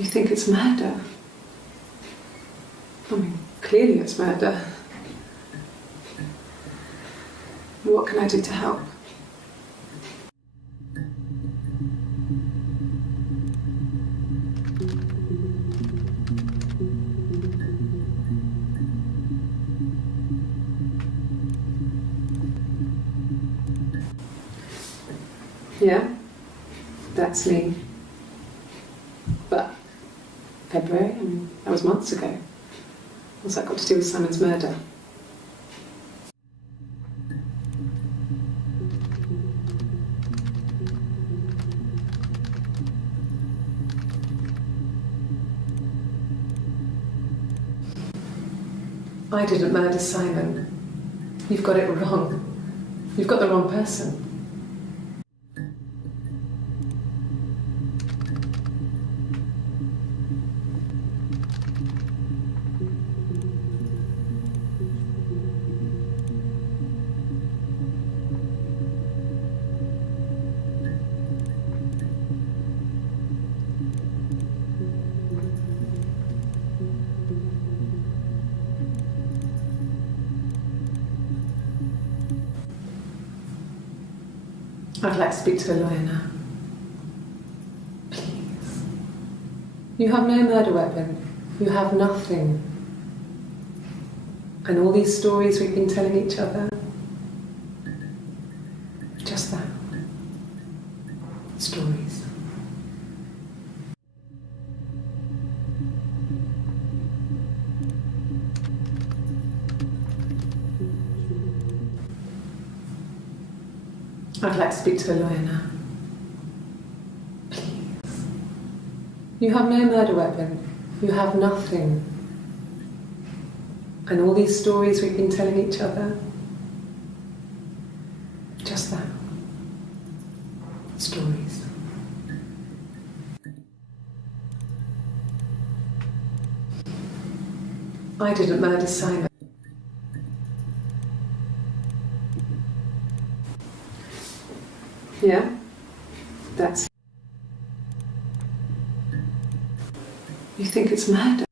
You think it's murder? I mean, clearly it's murder. What can I do to help? Yeah, that's me. But February, I mean, that was months ago. What's that got to do with Simon's murder? I didn't murder Simon. You've got it wrong. You've got the wrong person. I'd like to speak to a lawyer now. Please. You have no murder weapon. You have nothing. And all these stories we've been telling each other, just that. Stories. I'd like to speak to a lawyer now. Please. You have no murder weapon. You have nothing. And all these stories we've been telling each other, just that. Stories. I didn't murder Simon. Yeah, that's... You think it's murder?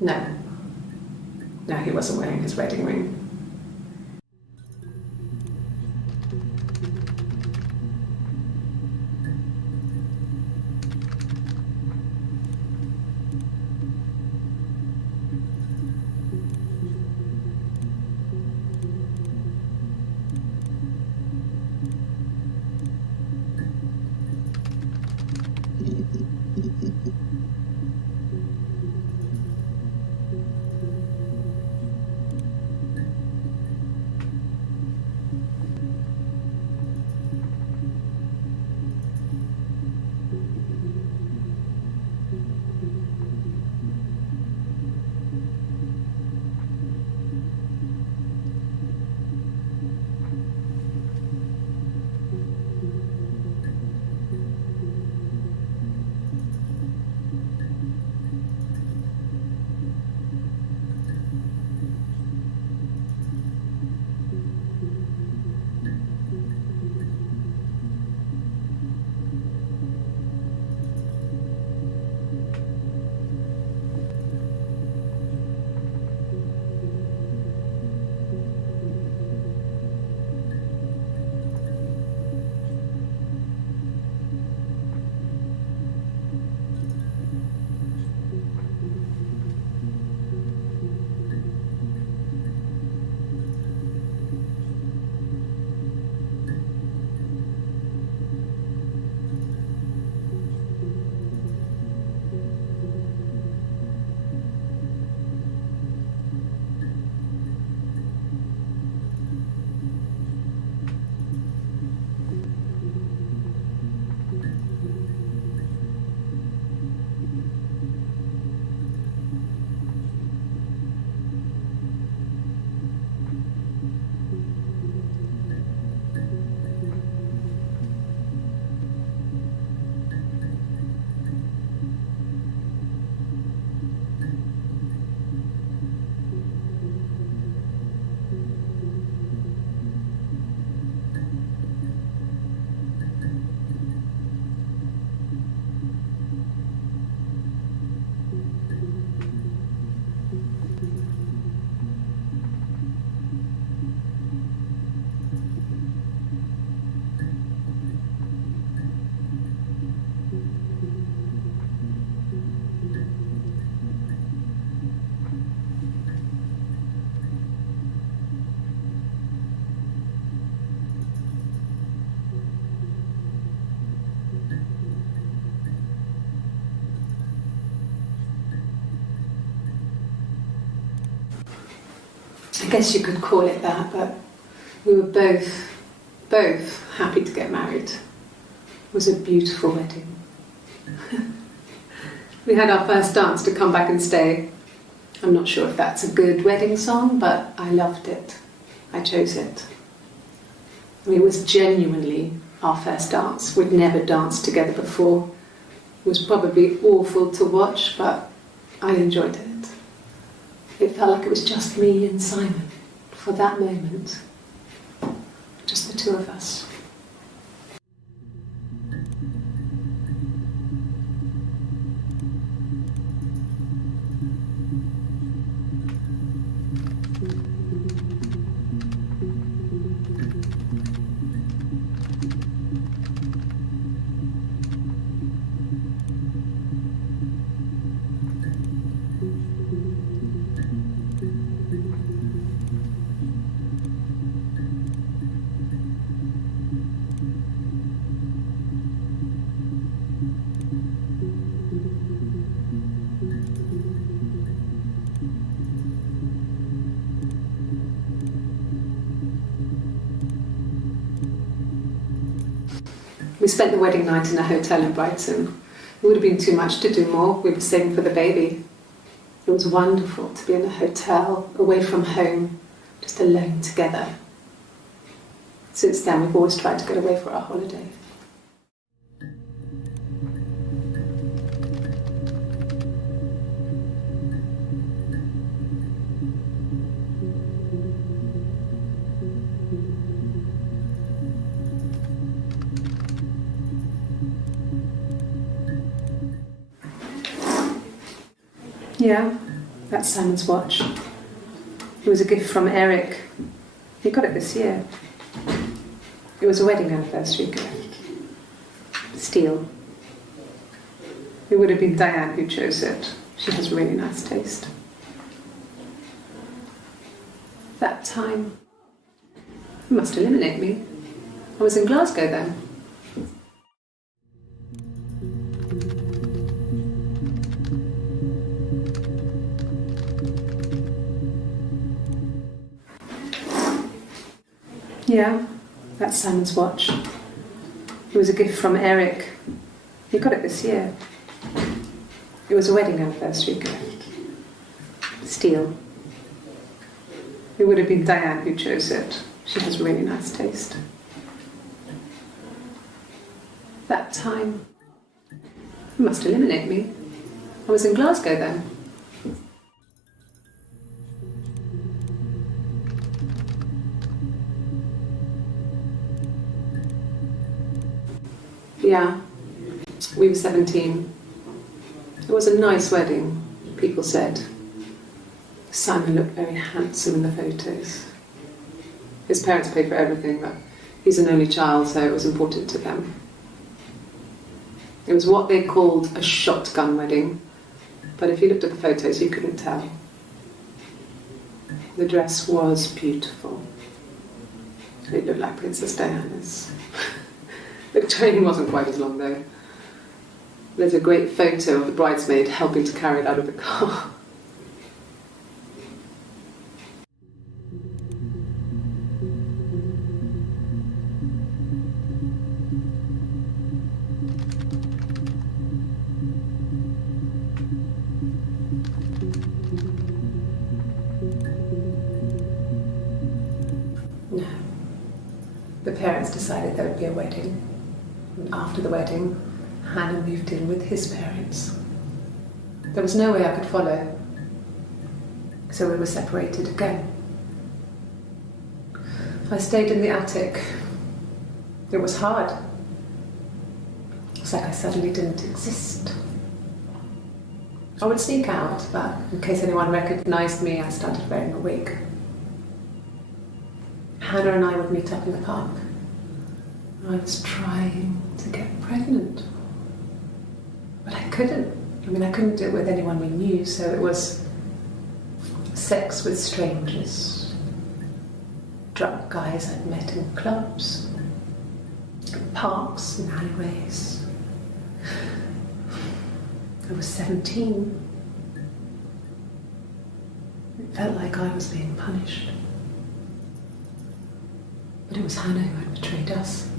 No. No, he wasn't wearing his wedding ring. guess you could call it that, but we were both happy to get married. It was a beautiful wedding. We had our first dance to Come Back and Stay. I'm not sure if that's a good wedding song, but I loved it. I chose it. I mean, it was genuinely our first dance. We'd never danced together before. It was probably awful to watch, but I enjoyed it. It felt like it was just me and Simon for that moment. Just the two of us. We spent the wedding night in a hotel in Brighton. It would have been too much to do more. We were saving for the baby. It was wonderful to be in a hotel, away from home, just alone together. Since then, we've always tried to get away for our holiday. Yeah, that's Simon's watch. It was a gift from Eric. He got it this year. It was a wedding anniversary gift. Steel. It would have been Diane who chose it. She has really nice taste. That time, you must eliminate me. I was in Glasgow then. Yeah, that's Simon's watch. It was a gift from Eric. He got it this year. It was a wedding anniversary gift. Steel. It would have been Diane who chose it. She has really nice taste. That time, you must eliminate me. I was in Glasgow then. Yeah, we were 17. It was a nice wedding, people said. Simon looked very handsome in the photos. His parents paid for everything, but he's an only child, so it was important to them. It was what they called a shotgun wedding, but if you looked at the photos, you couldn't tell. The dress was beautiful. It looked like Princess Diana's. The train wasn't quite as long though. There's a great photo of the bridesmaid helping to carry it out of the car. No. The parents decided there would be a wedding. And after the wedding, Hannah moved in with his parents. There was no way I could follow, so we were separated again. I stayed in the attic. It was hard. It's like I suddenly didn't exist. I would sneak out, but in case anyone recognised me, I started wearing a wig. Hannah and I would meet up in the park. I was trying to get pregnant, but I couldn't. I mean, I couldn't do it with anyone we knew, so it was sex with strangers, drunk guys I'd met in clubs, parks and alleyways. I was 17. It felt like I was being punished. But it was Hannah who had betrayed us.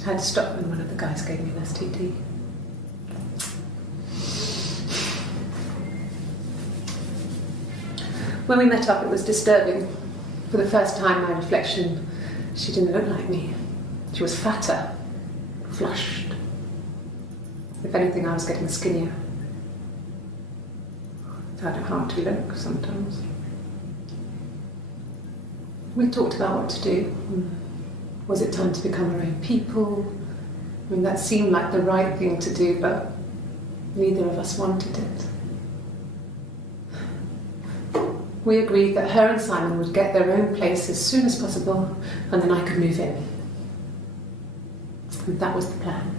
I had to stop when one of the guys gave me an STD. When we met up, it was disturbing. For the first time, my reflection, she didn't look like me. She was fatter, flushed. If anything, I was getting skinnier. I found it hard to look sometimes. We talked about what to do. Was it time to become our own people? I mean, that seemed like the right thing to do, but neither of us wanted it. We agreed that her and Simon would get their own place as soon as possible, and then I could move in. And that was the plan.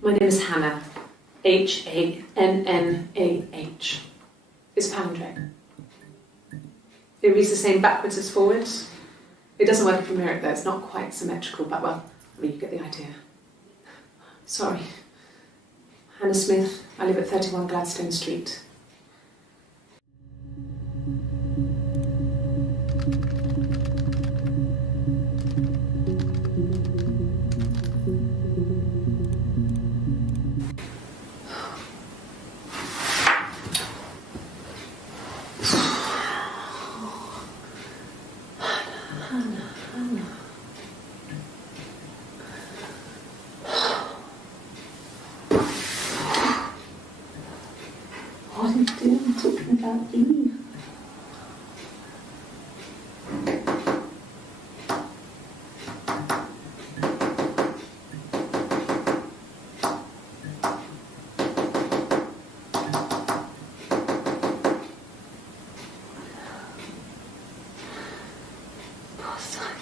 My name is Hannah, H-A-N-N-A-H. It's palindrome. It reads the same backwards as forwards. It doesn't work if you mirror it though, it's not quite symmetrical, but well, I mean, you get the idea. Sorry. Hannah Smith, I live at 31 Gladstone Street. What are you doing talking about Eve? Poor Simon.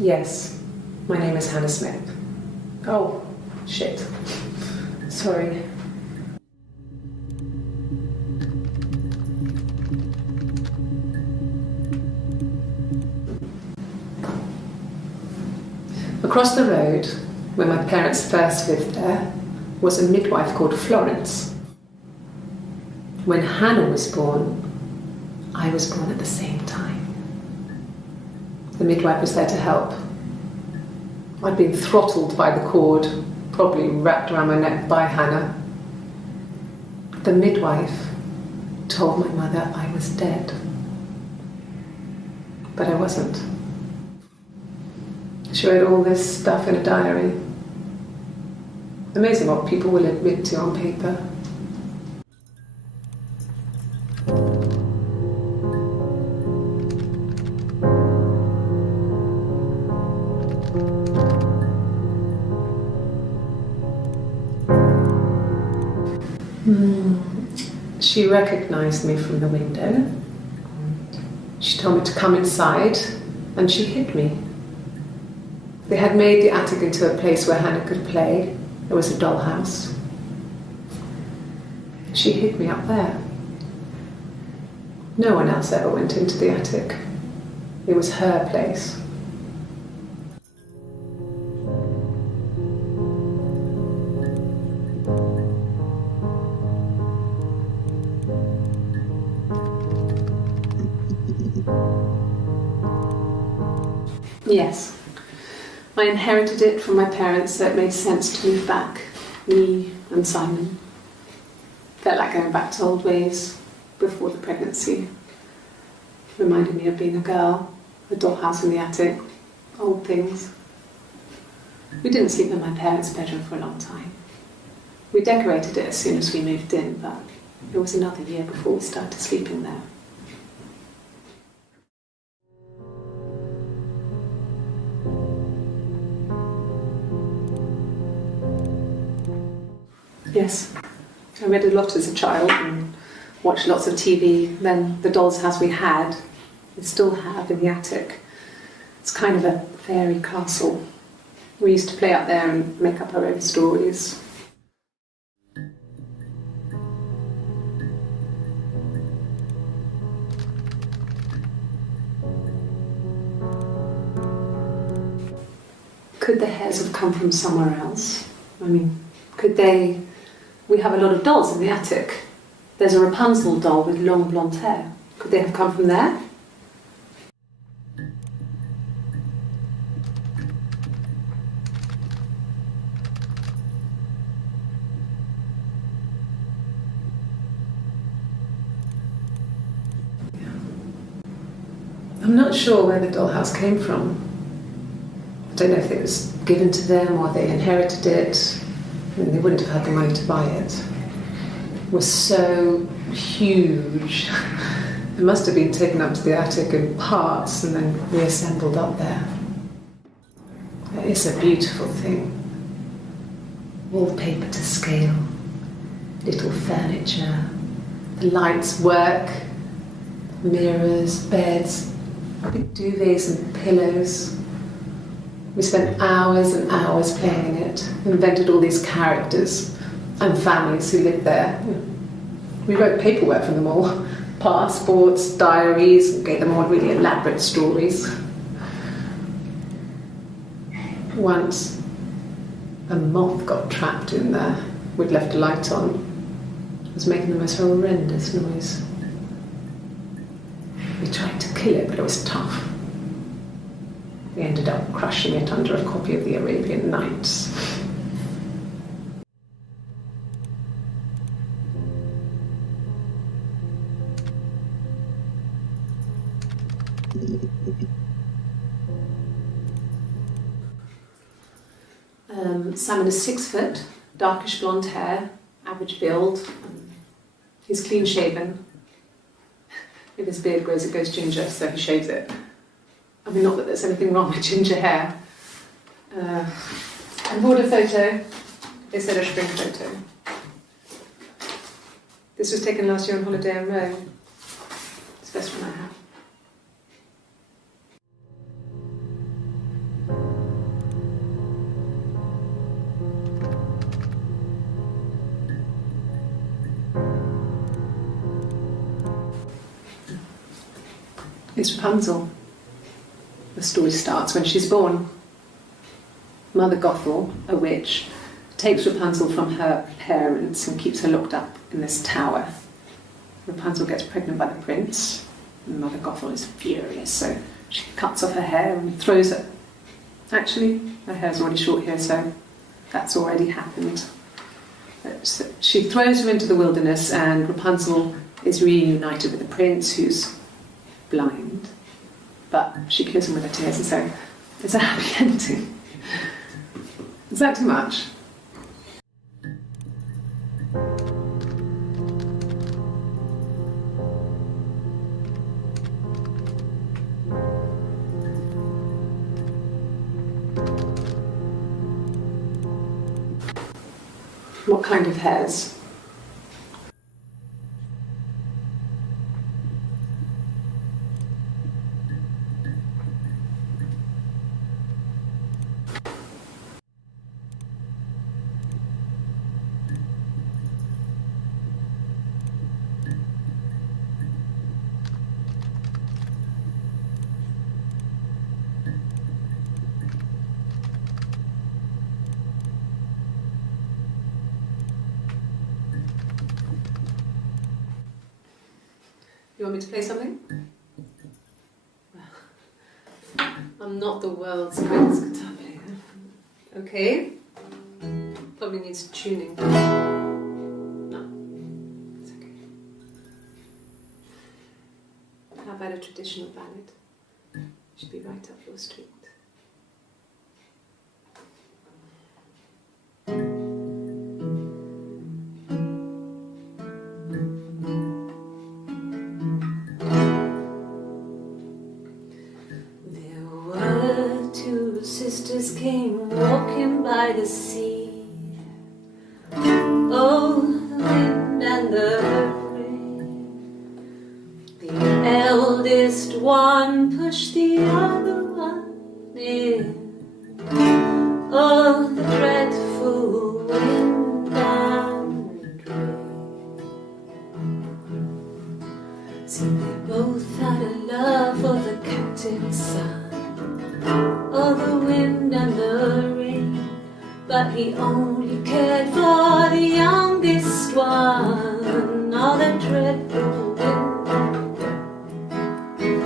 Yes, my name is Hannah Smith. Oh, shit. Sorry. Across the road, where my parents first lived there, was a midwife called Florence. When Hannah was born, I was born at the same time. The midwife was there to help. I'd been throttled by the cord, probably wrapped around my neck by Hannah. The midwife told my mother I was dead. But I wasn't. She wrote all this stuff in a diary. Amazing what people will admit to on paper. She recognised me from the window. She told me to come inside, and she hid me. They had made the attic into a place where Hannah could play. There was a dollhouse. She hid me up there. No one else ever went into the attic. It was her place. Yes. I inherited it from my parents, so it made sense to move back. Me and Simon. Felt like going back to old ways before the pregnancy. Reminded me of being a girl, a dollhouse in the attic, old things. We didn't sleep in my parents' bedroom for a long time. We decorated it as soon as we moved in, but it was another year before we started sleeping there. Yes, I read a lot as a child and watched lots of TV. Then the doll's house we had, we still have in the attic. It's kind of a fairy castle. We used to play up there and make up our own stories. Could the hairs have come from somewhere else? I mean, could they... We have a lot of dolls in the attic. There's a Rapunzel doll with long blonde hair. Could they have come from there? I'm not sure where the dollhouse came from. I don't know if it was given to them or they inherited it. I mean, they wouldn't have had the money to buy it. It was so huge. It must have been taken up to the attic in parts and then reassembled up there. It's a beautiful thing. Wallpaper to scale, little furniture, the lights work, mirrors, beds, big duvets and pillows. We spent hours and hours playing in it, invented all these characters and families who lived there. We wrote paperwork for them all, passports, diaries, and gave them all really elaborate stories. Once, a moth got trapped in there. We'd left a light on. It was making the most horrendous noise. We tried to kill it, but it was tough. We ended up crushing it under a copy of the Arabian Nights. Simon is 6 foot, darkish blonde hair, average build. He's clean shaven. If his beard grows, it goes ginger, so he shaves it. I mean, not that there's anything wrong with ginger hair. I bought a photo. They said a spring photo. This was taken last year on holiday in Rome. It's the best one I have. It's Rapunzel. The story starts when she's born. Mother Gothel, a witch, takes Rapunzel from her parents and keeps her locked up in this tower. Rapunzel gets pregnant by the prince, and Mother Gothel is furious, so she cuts off her hair and throws it. Actually, her hair's already short here, so that's already happened. So she throws her into the wilderness, and Rapunzel is reunited with the prince, who's blind. But she kills him with her tears, and so it's a happy ending. Is that too much? What kind of hairs? You want me to play something? I'm not the world's greatest guitar player. Okay. Probably needs tuning. No, it's okay. How about a traditional ballad? Should be right up your street. Sisters came walking by the sea. Oh, the wind and the rain. The eldest one pushed the other one in. Oh, the dreadful wind and rain. See, they both had a love for the captain's son. Oh, the wind and the rain, but he only cared for the youngest one. Oh, the dreadful wind and rain.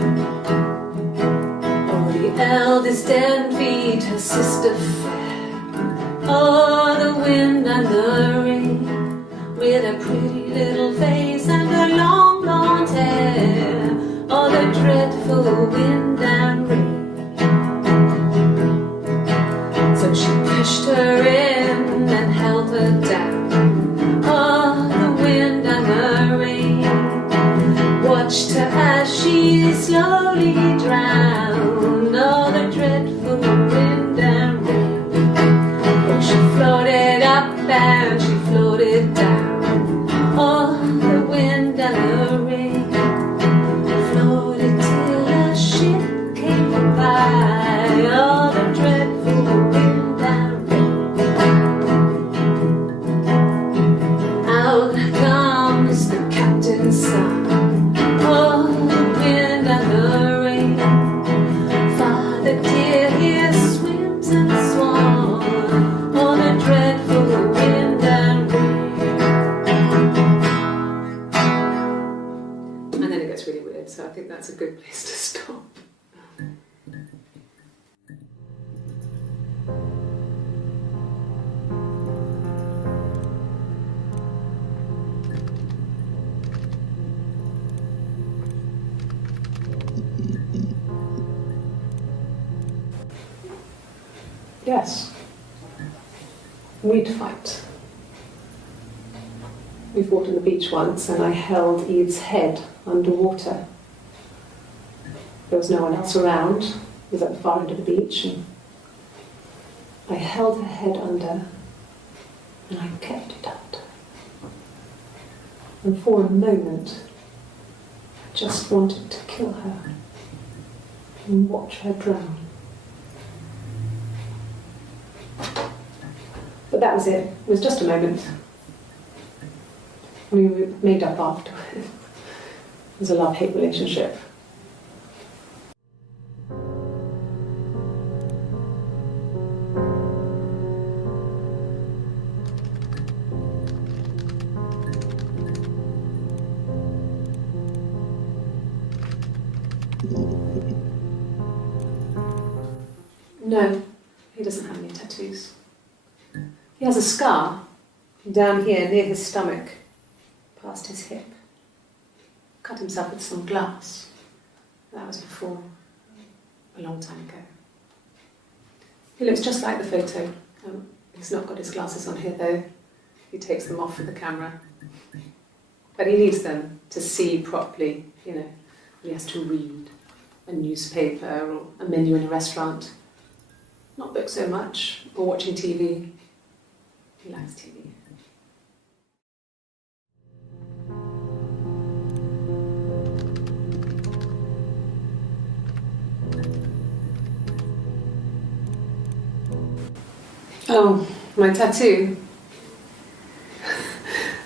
Oh, the eldest envied her sister fair. Oh, the wind and the rain, with a pretty little face and her long blonde hair. Oh, the dreadful wind and rain. So she pushed her in and held her down. Oh, the wind and the rain watched her as she slowly drowned. Oh, the dreadful wind and rain. Oh, she floated up and she floated down. Oh, the wind and the rain floated till a ship came by. Oh, the dreadful wind and rain. Out comes the captain's son. Oh, the wind and the rain. Father dear, here swims and swan. Oh, the dreadful wind and rain. And then it gets really weird, so I think that's a good place to stop. Yes, we'd fight. We fought on the beach once and I held Eve's head underwater. There was no one else around. It was at the far end of the beach and I held her head under and I kept it under. And for a moment I just wanted to kill her and watch her drown. But that was it. It was just a moment. We made up afterwards. It was a love-hate relationship. No, he doesn't have any tattoos. He has a scar down here near his stomach, past his hip. Cut himself with some glass. That was before, a long time ago. He looks just like the photo. He's not got his glasses on here though. He takes them off with the camera. But he needs them to see properly, you know, when he has to read a newspaper or a menu in a restaurant. Not books so much, or watching TV. He likes TV. Oh, my tattoo.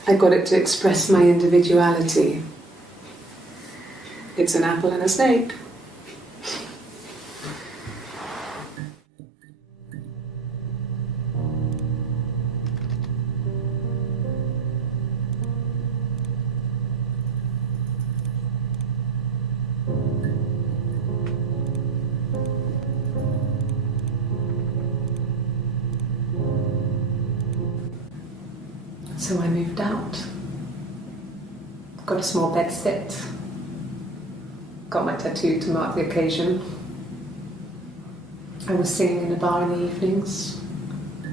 I got it to express my individuality. It's an apple and a snake. So I moved out. Got a small bed sit. Got my tattoo to mark the occasion. I was singing in a bar in the evenings,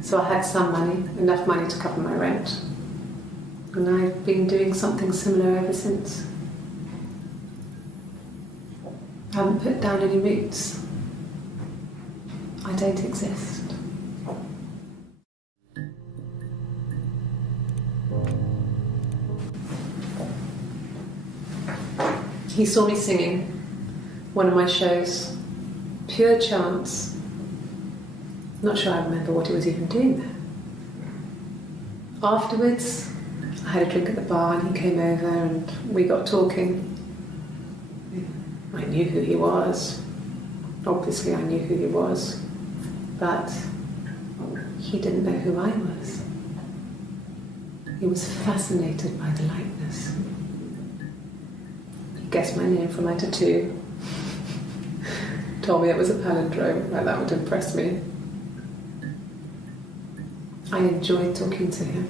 so I had some money, enough money to cover my rent. And I've been doing something similar ever since. I haven't put down any roots. I don't exist. He saw me singing one of my shows, pure chance. Not sure I remember what he was even doing there. Afterwards, I had a drink at the bar and he came over and we got talking. I knew who he was. Obviously I knew who he was, but he didn't know who I was. He was fascinated by the likeness. He guessed my name from my tattoo. Told me it was a palindrome, like that would impress me. I enjoyed talking to him.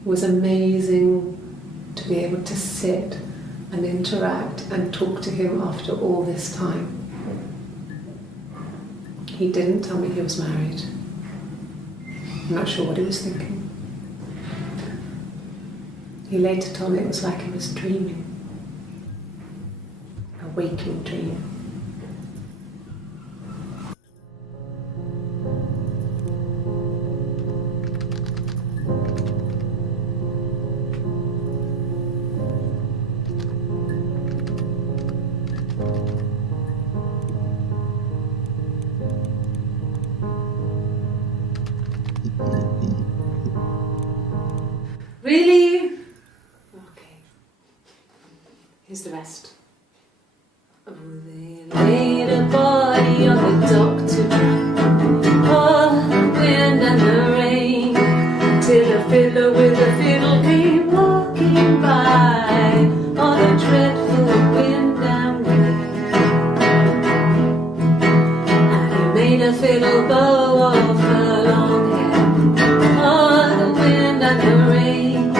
It was amazing to be able to sit and interact and talk to him after all this time. He didn't tell me he was married. I'm not sure what he was thinking. He later told me it was like he was dreaming. A waking dream. Really? Okay. Here's the rest. Oh, they laid a body on the dock to dry. Oh, the wind and the rain, till a fiddler with a fiddle came walking by. Oh, the dreadful wind and rain. And he made a fiddle bow of her long hair. Oh, the wind and the rain.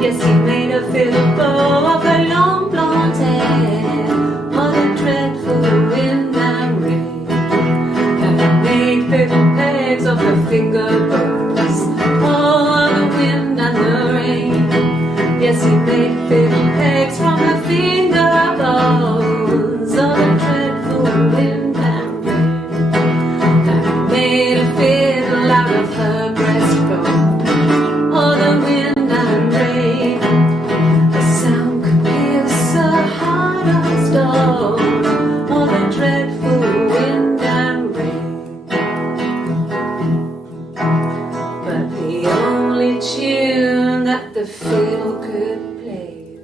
Yes, he made a fiddle bow of her long blonde hair. Oh, the dreadful wind and rain. And he made fiddle pegs of her finger bows. Oh, the wind and the rain. Yes, he made fiddle pegs from her finger bows. Oh, the dreadful wind and rain. And he made a fiddle out of her breastbone. Oh, the wind and rain. The sound could pierce a heart of stone. Oh, the dreadful wind and rain. But the only tune that the fiddle could play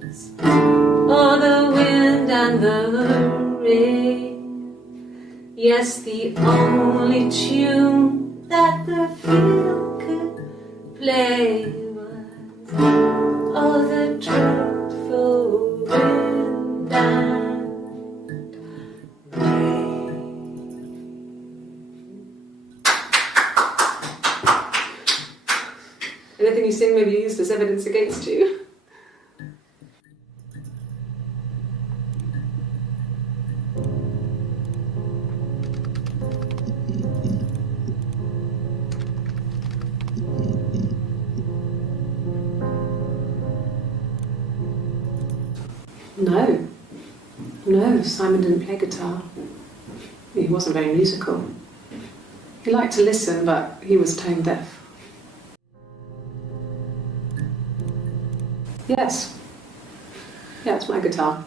was oh, the wind and the rain. Yes, the only tune that the fiddle could play was oh, the dreadful wind and rain. Anything you sing may be used as evidence against you. No, Simon didn't play guitar. He wasn't very musical. He liked to listen, but he was tone deaf. Yes. Yeah, it's my guitar.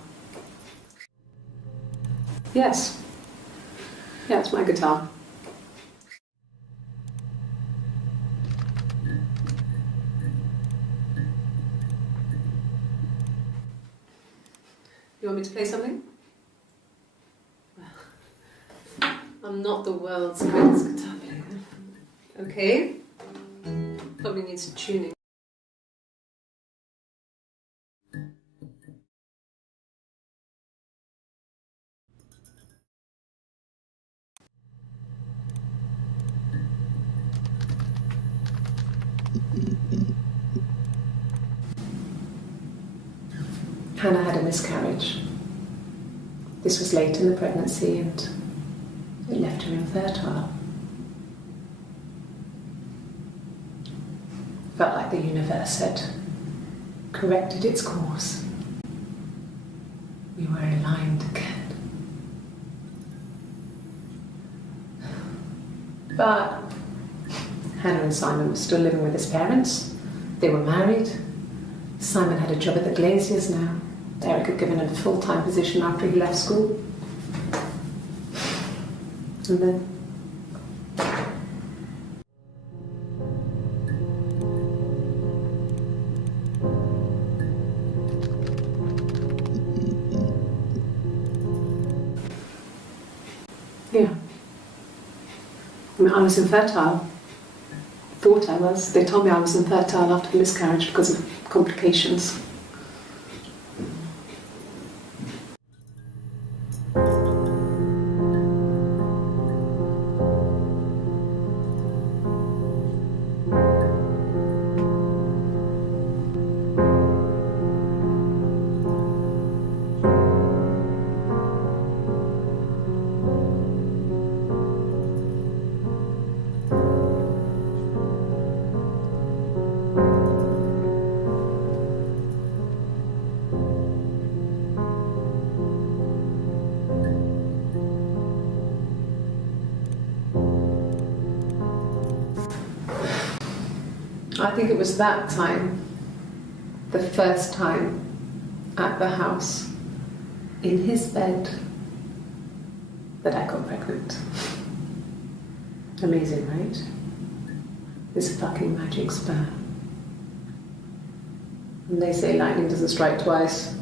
Yes. Yeah, it's my guitar. You want me to play something? Well, I'm not the world's greatest guitar player. Okay? Probably needs some tuning. Hannah had a miscarriage. This was late in the pregnancy and it left her infertile. Felt like the universe had corrected its course. We were aligned again. But Hannah and Simon were still living with his parents. They were married. Simon had a job at the Glaziers now. Eric had given him a full-time position after he left school. And then yeah. I mean, I was infertile. Thought I was. They told me I was infertile after the miscarriage because of complications. I think it was that time, the first time at the house, in his bed, that I got pregnant. Amazing, right? This fucking magic sperm. And they say lightning doesn't strike twice.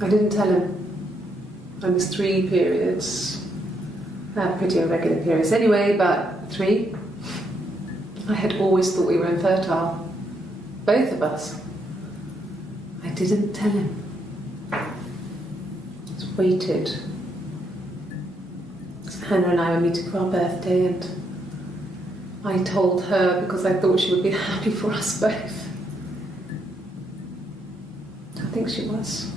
I didn't tell him. I was 3 periods. I had pretty irregular periods anyway, but 3. I had always thought we were infertile. Both of us. I didn't tell him. Just waited. Hannah and I were meeting for our birthday and I told her because I thought she would be happy for us both. I think she was.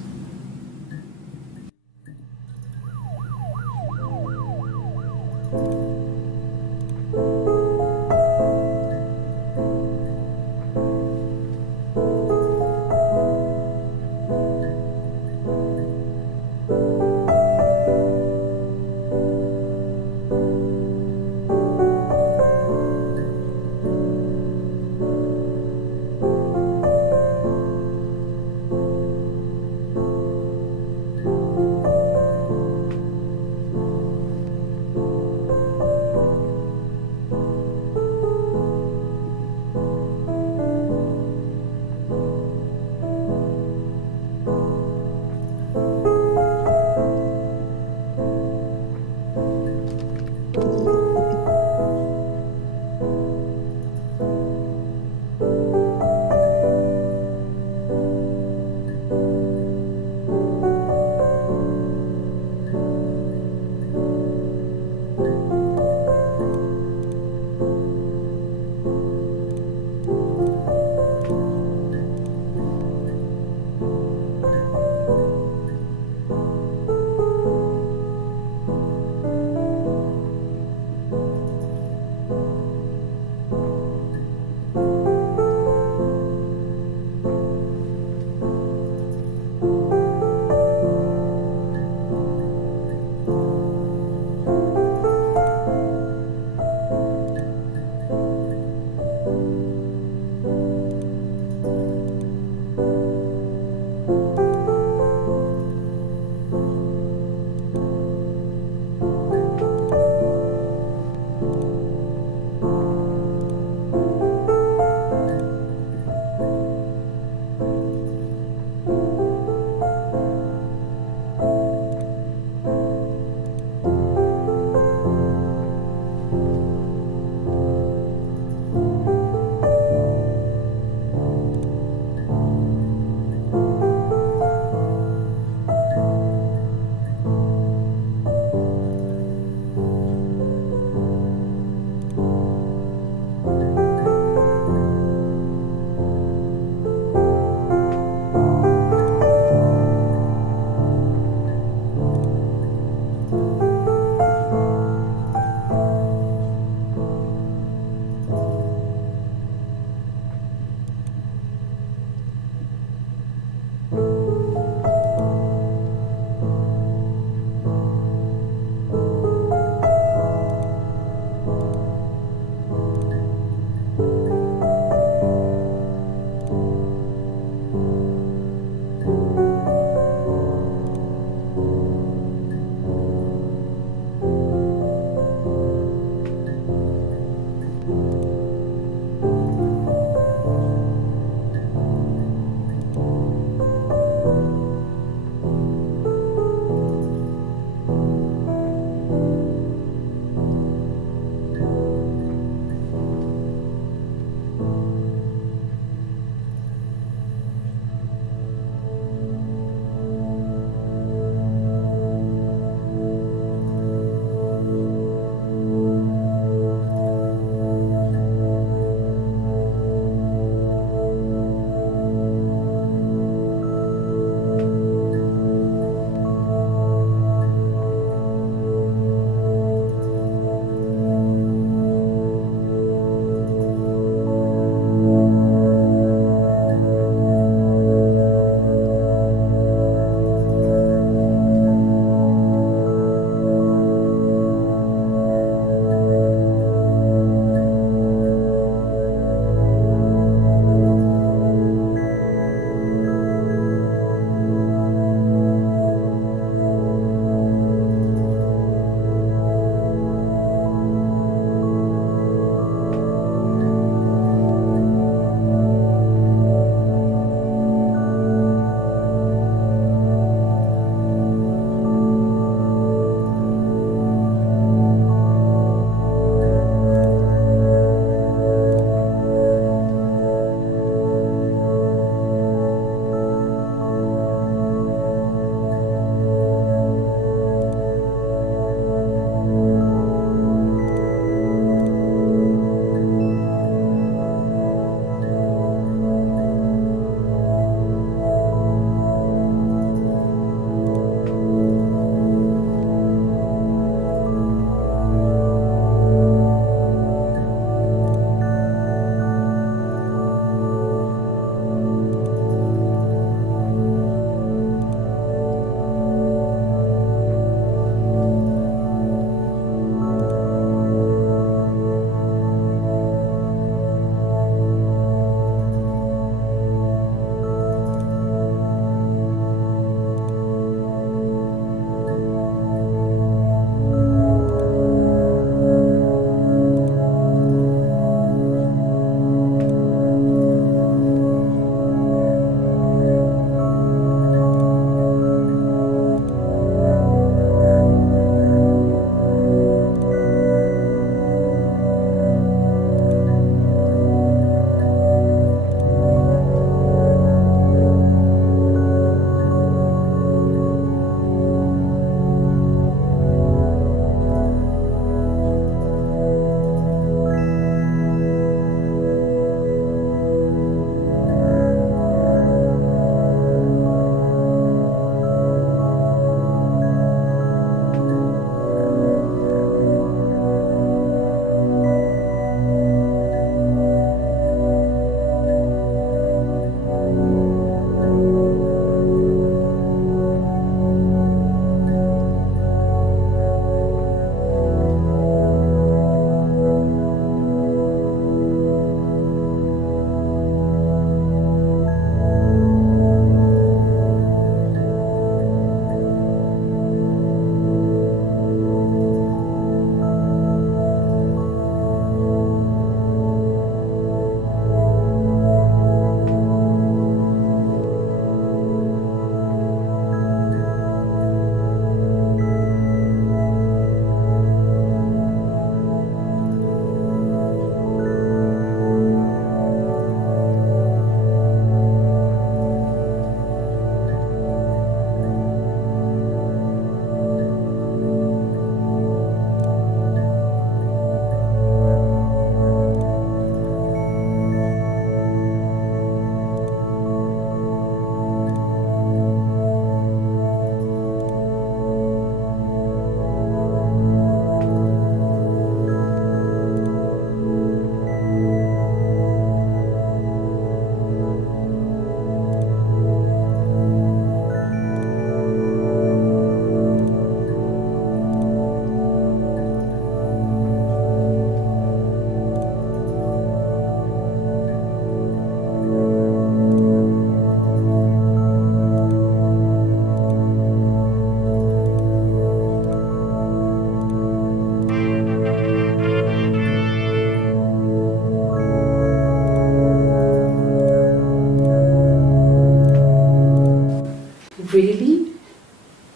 Really?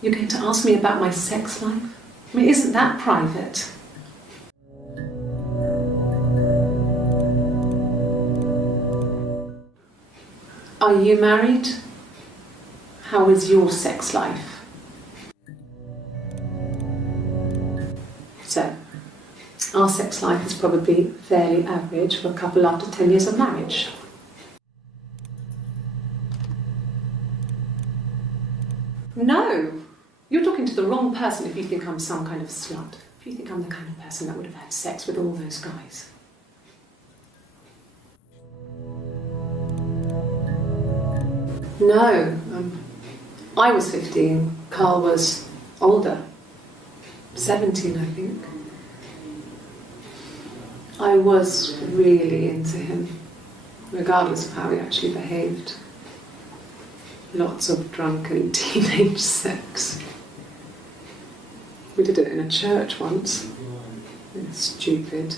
You're going to ask me about my sex life? I mean, isn't that private? Are you married? How is your sex life? So, our sex life is probably fairly average for a couple after 10 years of marriage. No! You're talking to the wrong person if you think I'm some kind of slut. If you think I'm the kind of person that would have had sex with all those guys. No. I was 15. Carl was older. 17, I think. I was really into him, regardless of how he actually behaved. Lots of drunken teenage sex. We did it in a church once. Stupid.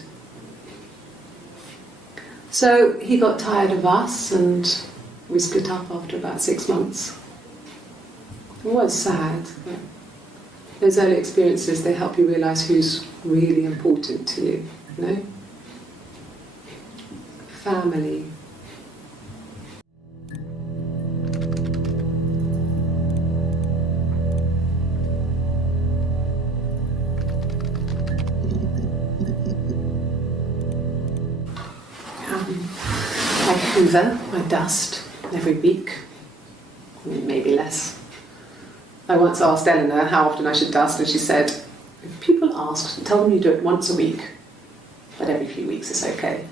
So he got tired of us and we split up after about 6 months. It was sad, but those early experiences, they help you realise who's really important to you, you know? Family. I hoover, I dust every week, maybe less. I once asked Eleanor how often I should dust, and she said, if people ask, tell them you do it once a week, but every few weeks is okay.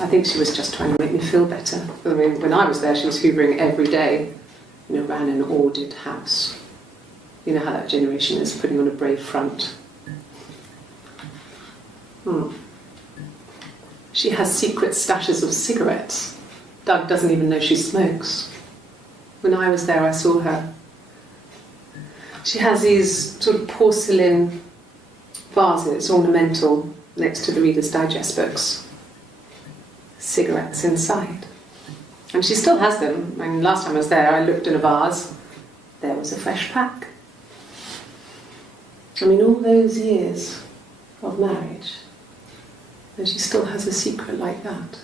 I think she was just trying to make me feel better. I mean, when I was there, she was hoovering every day, ran an ordered house. You know how that generation is, putting on a brave front. She has secret stashes of cigarettes. Doug doesn't even know she smokes. When I was there, I saw her. She has these sort of porcelain vases, ornamental, next to the Reader's Digest books. Cigarettes inside. And she still has them. I mean, last time I was there, I looked in a vase. There was a fresh pack. I mean, all those years of marriage, and she still has a secret like that.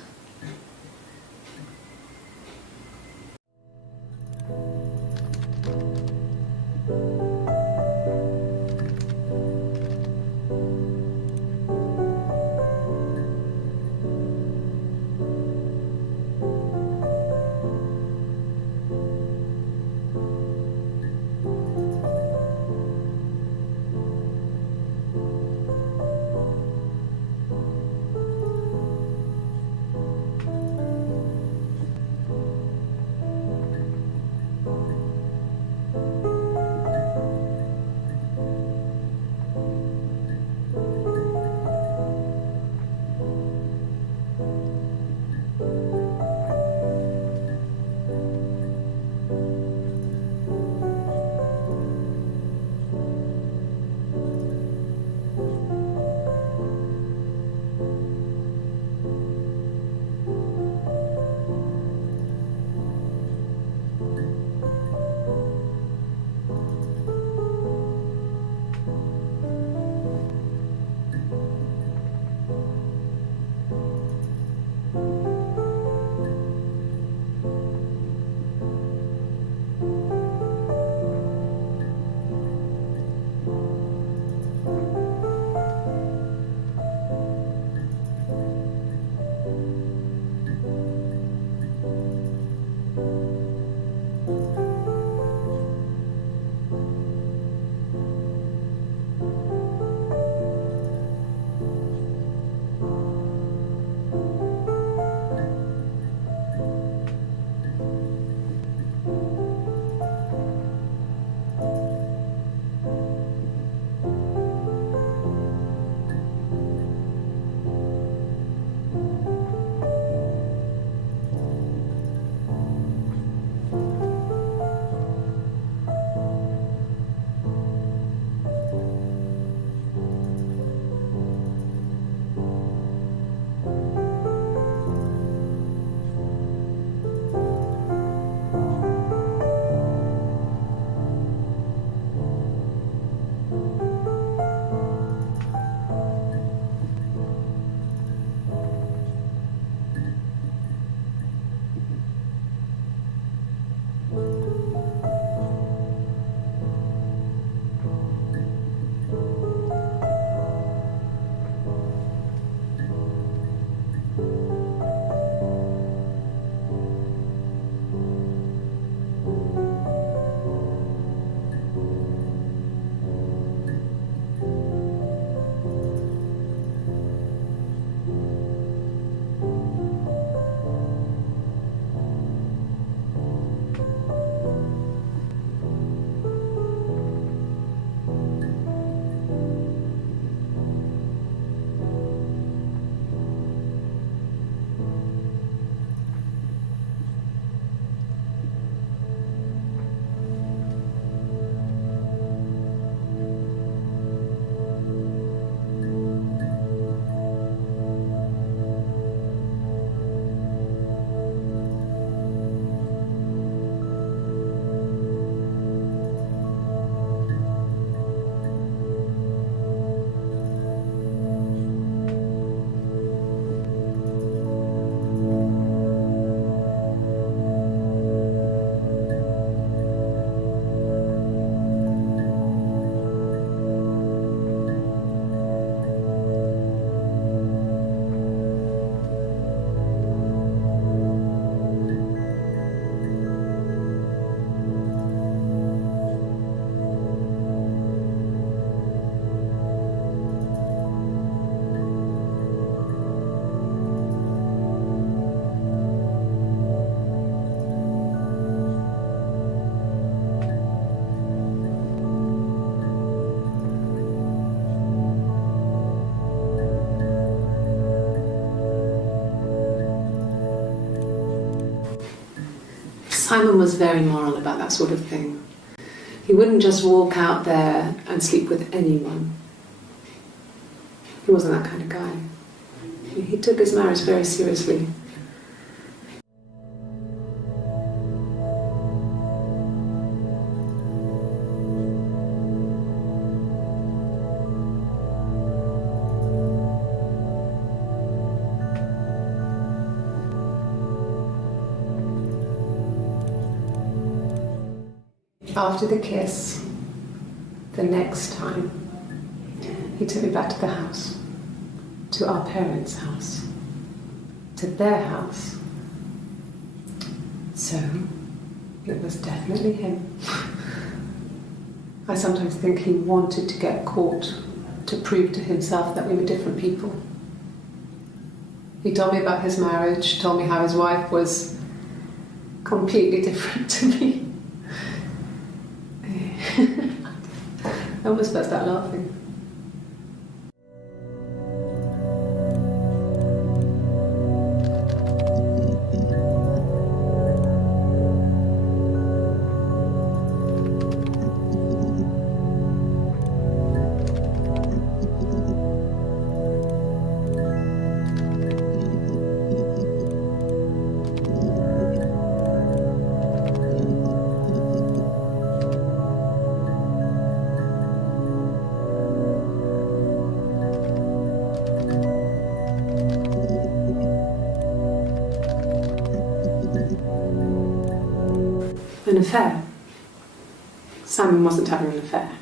Simon was very moral about that sort of thing. He wouldn't just walk out there and sleep with anyone. He wasn't that kind of guy. He took his marriage very seriously. After the kiss, the next time, he took me back to the house, to our parents' house, to their house. So, it was definitely him. I sometimes think he wanted to get caught to prove to himself that we were different people. He told me about his marriage, told me how his wife was completely different to me. I almost burst out laughing. An affair. Simon wasn't having an affair.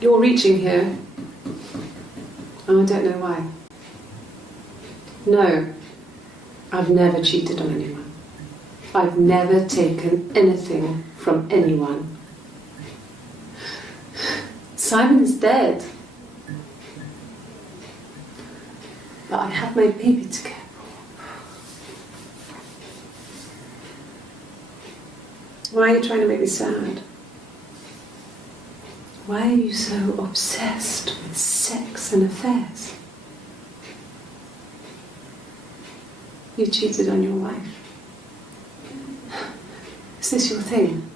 You're reaching here. Oh, I don't know why. No, I've never cheated on anyone. I've never taken anything from anyone. Simon is dead. But I have my baby to care for. Why are you trying to make me sad? Why are you so obsessed with sex and affairs? You cheated on your wife. Is this your thing?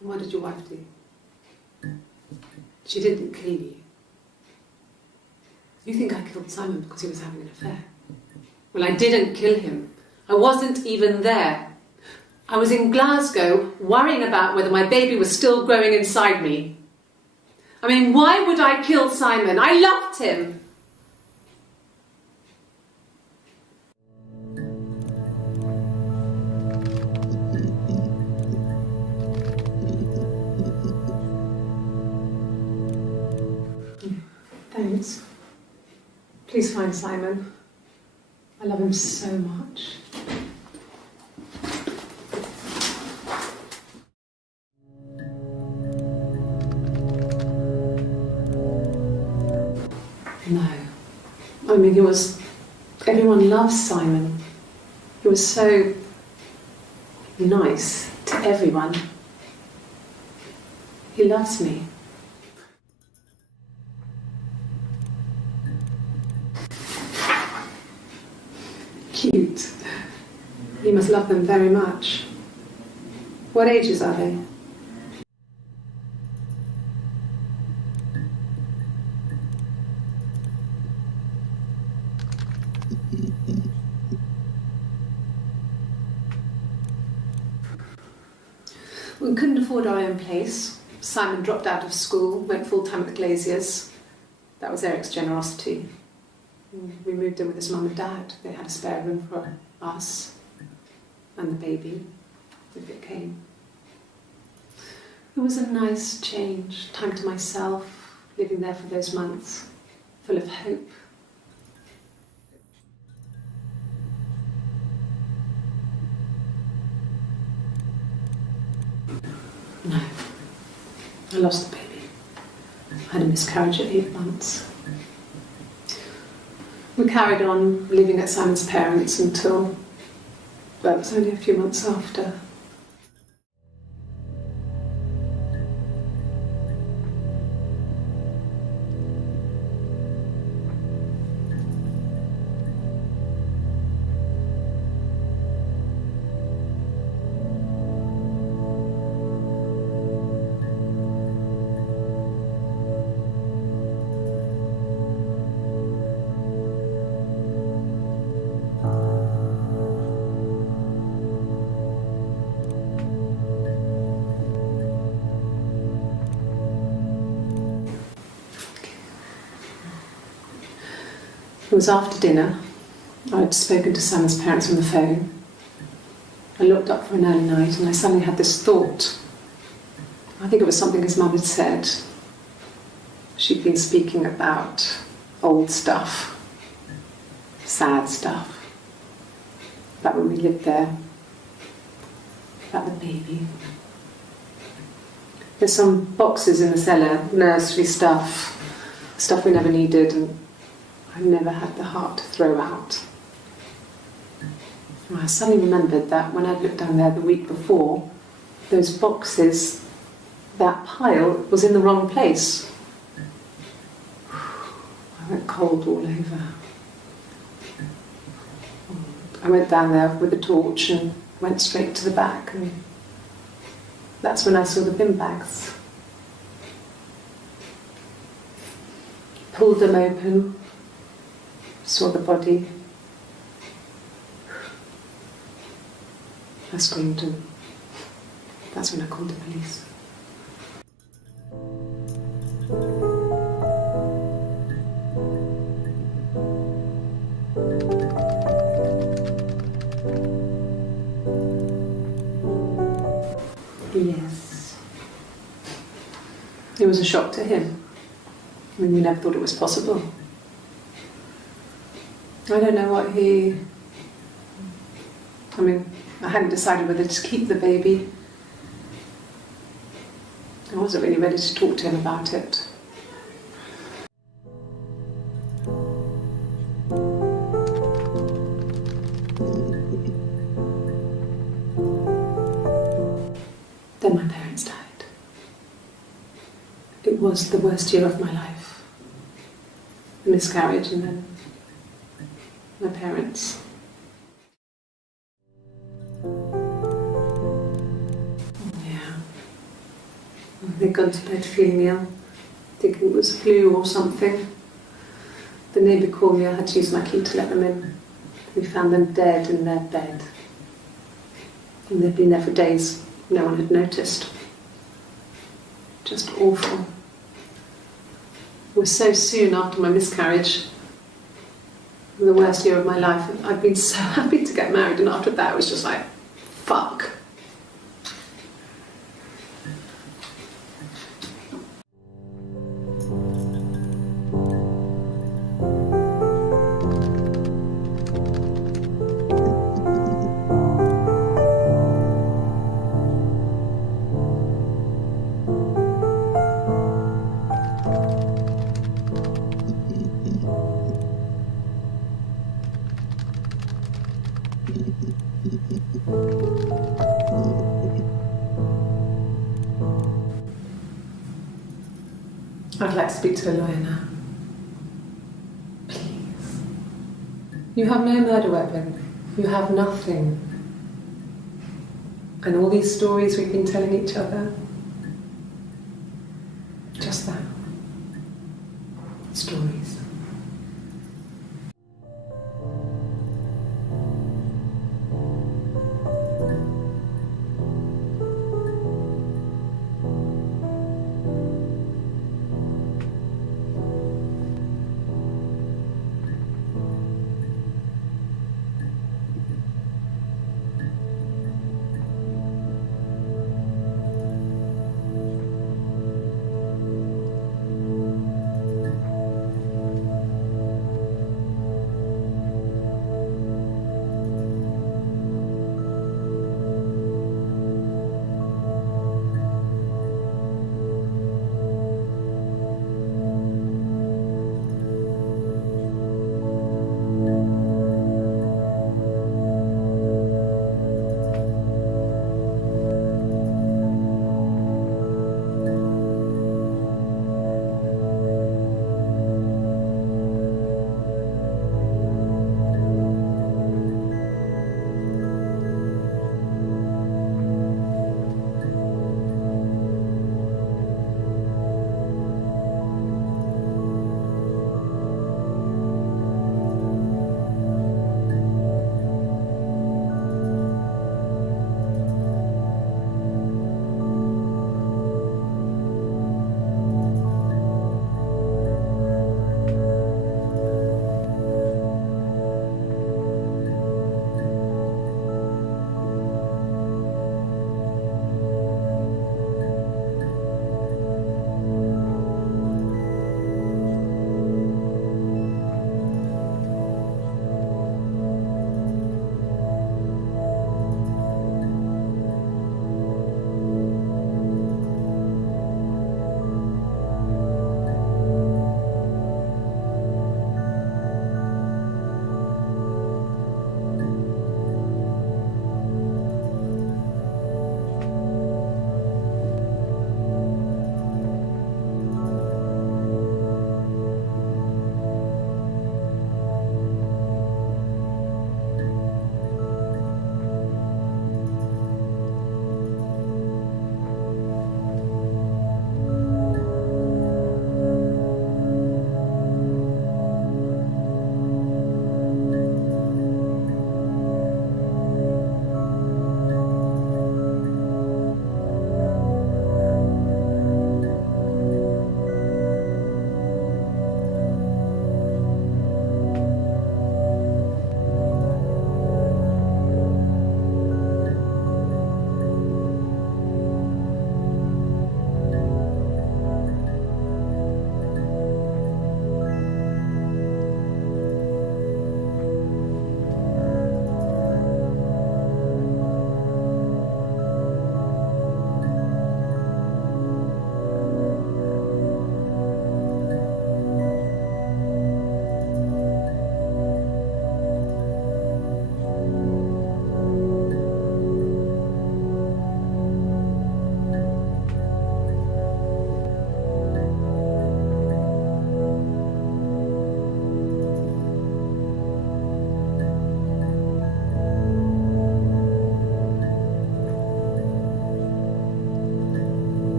What did your wife do? She didn't kill you. You think I killed Simon because he was having an affair? Well, I didn't kill him. I wasn't even there. I was in Glasgow worrying about whether my baby was still growing inside me. I mean, why would I kill Simon? I loved him. Thanks. Please find Simon. I love him so much. No. I mean, everyone loves Simon. He was so nice to everyone. He loves me. Cute. You must love them very much. What ages are they? We couldn't afford our own place. Simon dropped out of school, went full-time at the Glaziers. That was Eric's generosity. We moved in with his mum and dad. They had a spare room for us and the baby if it came. It was a nice change, time to myself, living there for those months, full of hope. No, I lost the baby. I had a miscarriage at 8 months. We carried on living at Simon's parents until But it was only a few months after. It was after dinner. I'd spoken to Sam's parents on the phone. I looked up for an early night and I suddenly had this thought. I think it was something his mum had said. She'd been speaking about old stuff, sad stuff, about when we lived there, about the baby. There's some boxes in the cellar, nursery stuff we never needed, and I never had the heart to throw out. And I suddenly remembered that when I'd looked down there the week before, those boxes, that pile was in the wrong place. I went cold all over. I went down there with a torch and went straight to the back, and that's when I saw the bin bags. Pulled them open, saw the body. I screamed, and that's when I called the police. Yes. It was a shock to him. I mean, we never thought it was possible. I don't know what I hadn't decided whether to keep the baby. I wasn't really ready to talk to him about it. Then my parents died. It was the worst year of my life. A miscarriage and then my parents. Yeah. They'd gone to bed feeling ill, thinking it was flu or something. The neighbour called me, I had to use my key to let them in. We found them dead in their bed. And they'd been there for days. No one had noticed. Just awful. It was so soon after my miscarriage, the worst year of my life. I'd been so happy to get married, and after that it was just like, fuck. I'd like to speak to a lawyer now. Please. You have no murder weapon. You have nothing. And all these stories we've been telling each other, just that. Stories.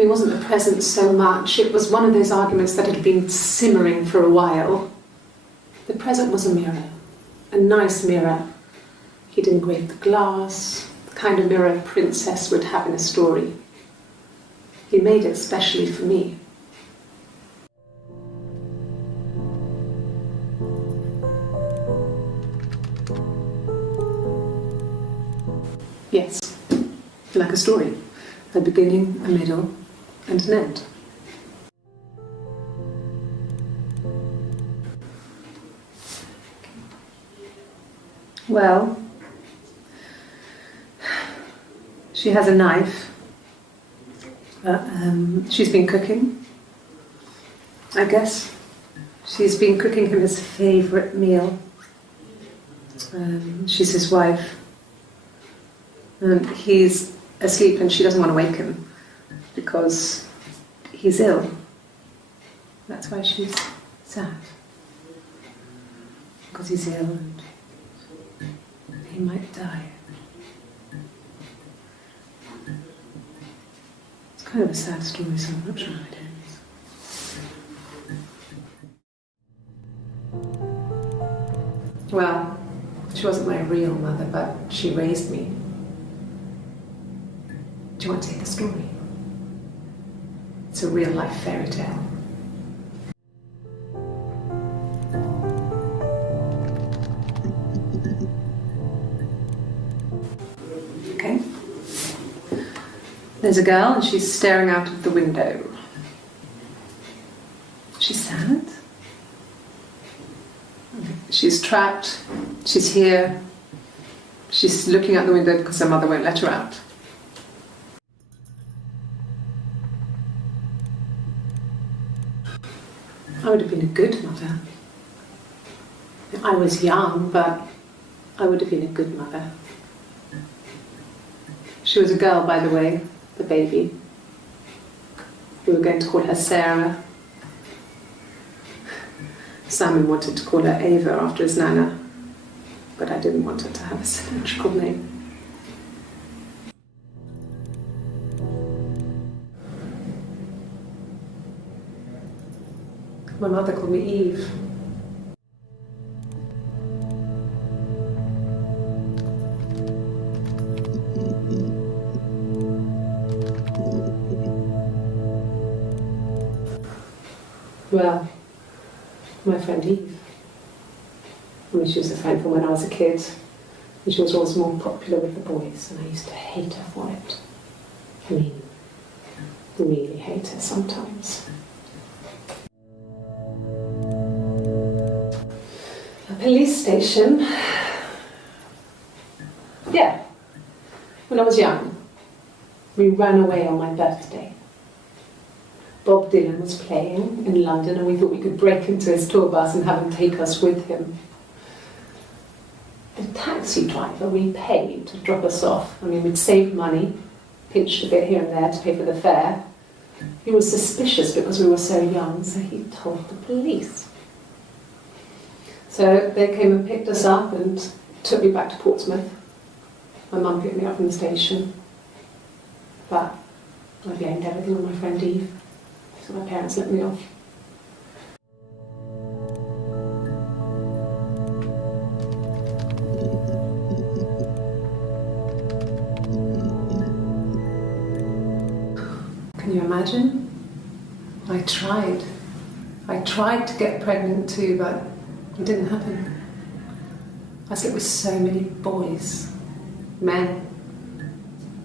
it wasn't the present so much. It was one of those arguments that had been simmering for a while. The present was a mirror, a nice mirror. He'd engraved the glass, the kind of mirror a princess would have in a story. He made it specially for me. Yes, like a story. A beginning, a middle, and an end. Well, she has a knife. She's been cooking, I guess. She's been cooking him his favourite meal. She's his wife. And he's asleep and she doesn't want to wake him because he's ill. That's why she's sad. Because he's ill and he might die. It's kind of a sad story, so I'm not sure how it ends. Well, she wasn't my real mother, but she raised me. Do you want to hear the story? It's a real life fairy tale. Okay. There's a girl and she's staring out of the window. She's sad. She's trapped. She's here. She's looking out the window because her mother won't let her out. I would have been a good mother. I was young, but I would have been a good mother. She was a girl, by the way, the baby. We were going to call her Sarah. Simon wanted to call her Ava after his nana, but I didn't want her to have a symmetrical name. My mother called me Eve. Well, my friend Eve. I mean, she was a friend from when I was a kid, and she was always more popular with the boys, and I used to hate her for it. I mean, really hate her sometimes. A police station. Yeah, when I was young, we ran away on my birthday. Bob Dylan was playing in London and we thought we could break into his tour bus and have him take us with him. The taxi driver we paid to drop us off, I mean, we'd saved money, pinched a bit here and there to pay for the fare. He was suspicious because we were so young, so he told the police. So they came and picked us up and took me back to Portsmouth. My mum picked me up from the station. But I blamed everything on my friend Eve. So my parents let me off. Can you imagine? I tried. I tried to get pregnant too, but it didn't happen. I slept with so many boys, men.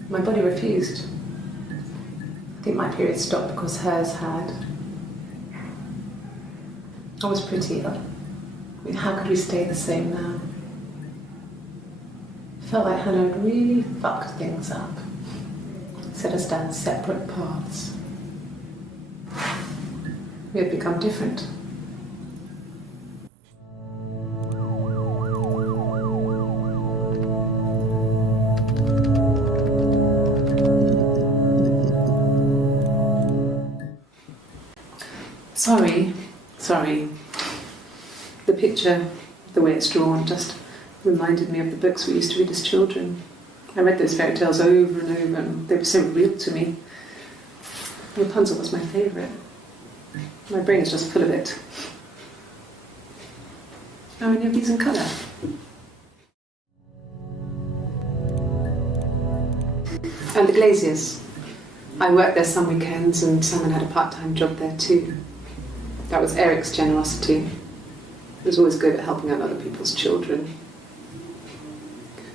My body refused. I think my period stopped because hers had. I was pretty ill. I mean, how could we stay the same now? It felt like Hannah had really fucked things up. Set us down separate paths. We had become different. Sorry. The picture, the way it's drawn, just reminded me of the books we used to read as children. I read those fairy tales over and over and they were so real to me. Rapunzel was my favourite. My brain is just full of it. Are any of these in colour? And the Glaziers. I worked there some weekends and Simon had a part-time job there too. That was Eric's generosity. He was always good at helping out other people's children.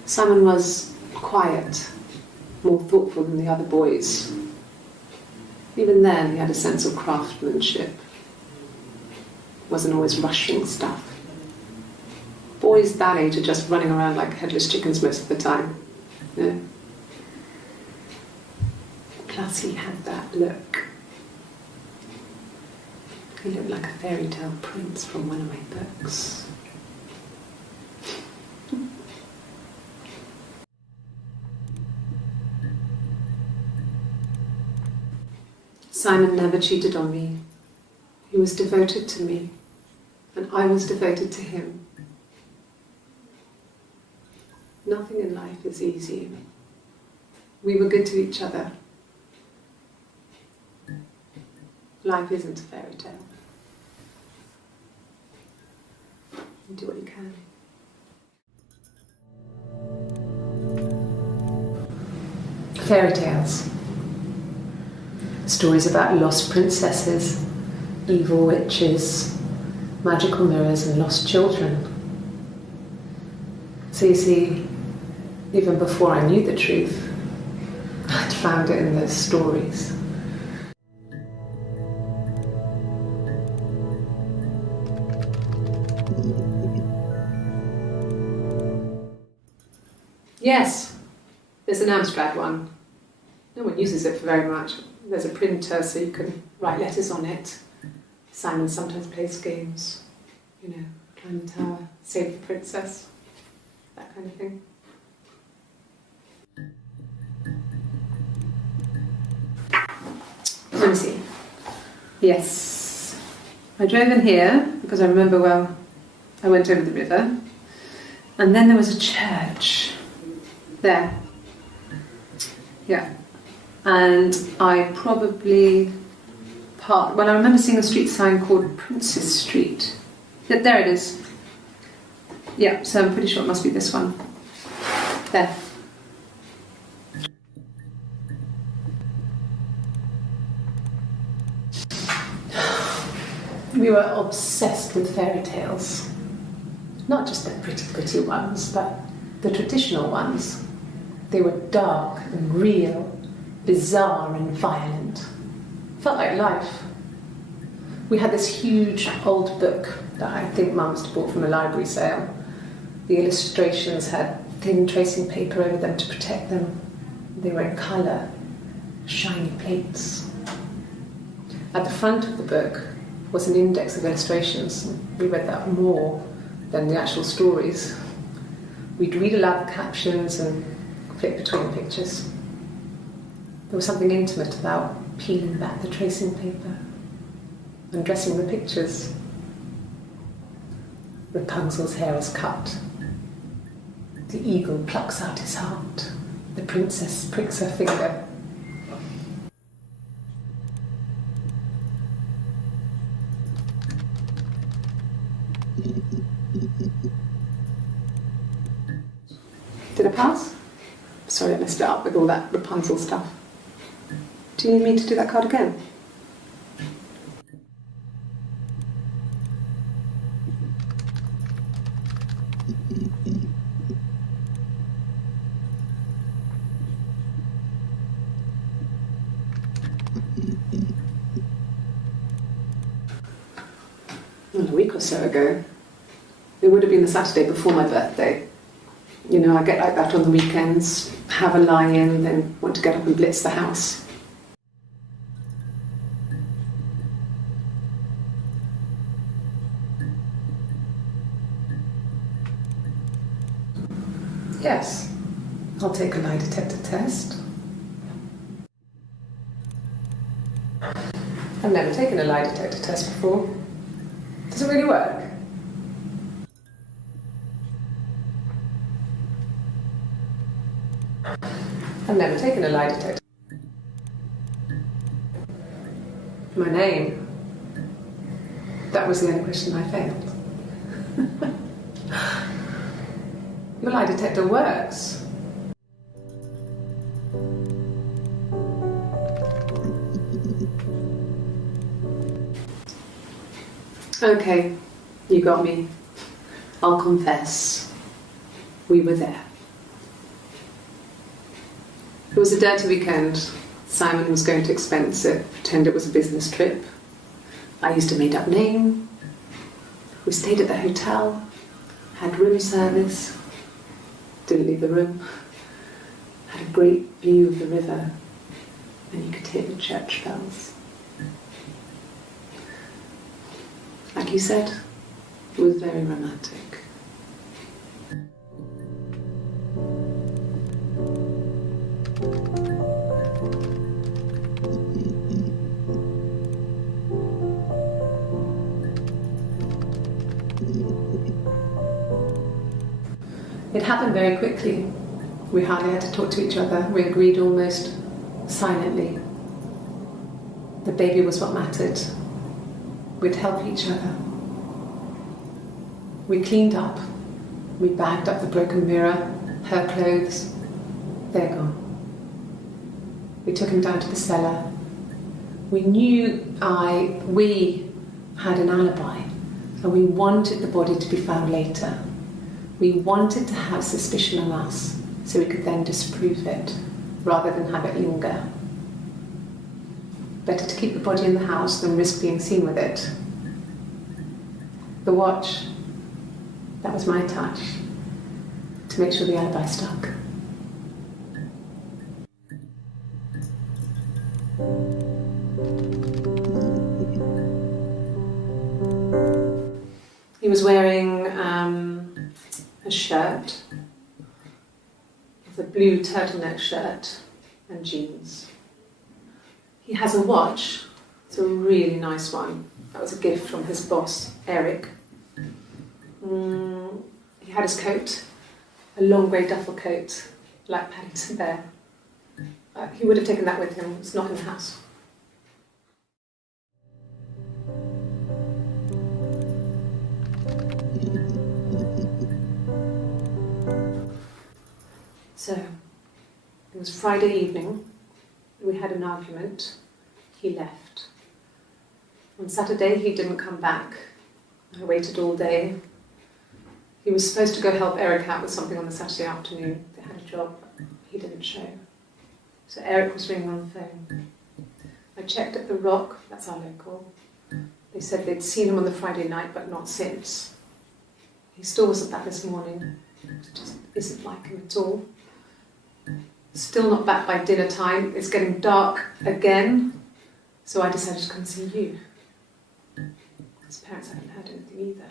Simon was quiet, more thoughtful than the other boys. Even then, he had a sense of craftsmanship. Wasn't always rushing stuff. Boys that age are just running around like headless chickens most of the time. Yeah. Plus, he had that look. He looked like a fairy tale prince from one of my books. Simon never cheated on me. He was devoted to me, and I was devoted to him. Nothing in life is easy. We were good to each other. Life isn't a fairy tale. You do what you can. Fairy tales. Stories about lost princesses, evil witches, magical mirrors and lost children. So you see, even before I knew the truth, I'd found it in those stories. Yes, there's an Amstrad one. No one uses it for very much. There's a printer so you can write letters on it. Simon sometimes plays games, you know, climb the tower, save the princess, that kind of thing. Let me see. Yes. I drove in here because I remember, well, I went over the river, and then there was a church there. Yeah. And I probably parked, well, I remember seeing a street sign called Princess Street. There it is. Yeah, so I'm pretty sure it must be this one. There. We were obsessed with fairy tales. Not just the pretty, pretty ones, but the traditional ones. They were dark and real, bizarre and violent. Felt like life. We had this huge old book that I think Mum must have bought from a library sale. The illustrations had thin tracing paper over them to protect them. They were in colour, shiny plates. At the front of the book was an index of illustrations. We read that more than the actual stories. We'd read aloud the captions and flip between pictures. There was something intimate about peeling back the tracing paper and dressing the pictures. Rapunzel's hair is cut. The eagle plucks out his heart. The princess pricks her finger. Did I pass? Sorry, I messed it up with all that Rapunzel stuff. Do you need me to do that card again? Well, a week or so ago. It would have been the Saturday before my birthday. You know, I get like that on the weekends, have a lie-in, then want to get up and blitz the house. Yes, I'll take a lie detector test. I've never taken a lie detector test before. Does it really work? I've never taken a lie detector. My name. That was the only question I failed. Your lie detector works. Okay, you got me. I'll confess. We were there. It was a dirty weekend. Simon was going to expense it, pretend it was a business trip. I used a made-up name. We stayed at the hotel, had room service, didn't leave the room, had a great view of the river, and you could hear the church bells. Like you said, it was very romantic. It happened very quickly. We hardly had to talk to each other. We agreed almost silently. The baby was what mattered. We'd help each other. We cleaned up. We bagged up the broken mirror, her clothes. They're gone. We took him down to the cellar. We had an alibi, and we wanted the body to be found later. We wanted to have suspicion on us so we could then disprove it rather than have it linger. Better to keep the body in the house than risk being seen with it. The watch, that was my touch to make sure the alibi stuck. He was wearing a shirt, a blue turtleneck shirt and jeans. He has a watch, it's a really nice one. That was a gift from his boss, Eric. He had his coat, a long grey duffel coat, like Paddington Bear. He would have taken that with him, it's not in the house. So, it was Friday evening, we had an argument, he left. On Saturday he didn't come back, I waited all day. He was supposed to go help Eric out with something on the Saturday afternoon, they had a job, he didn't show. So Eric was ringing on the phone. I checked at the Rock, that's our local. They said they'd seen him on the Friday night but not since. He still wasn't back this morning, it just isn't like him at all. Still not back by dinner time. It's getting dark again. So I decided to come and see you. His parents haven't heard anything either.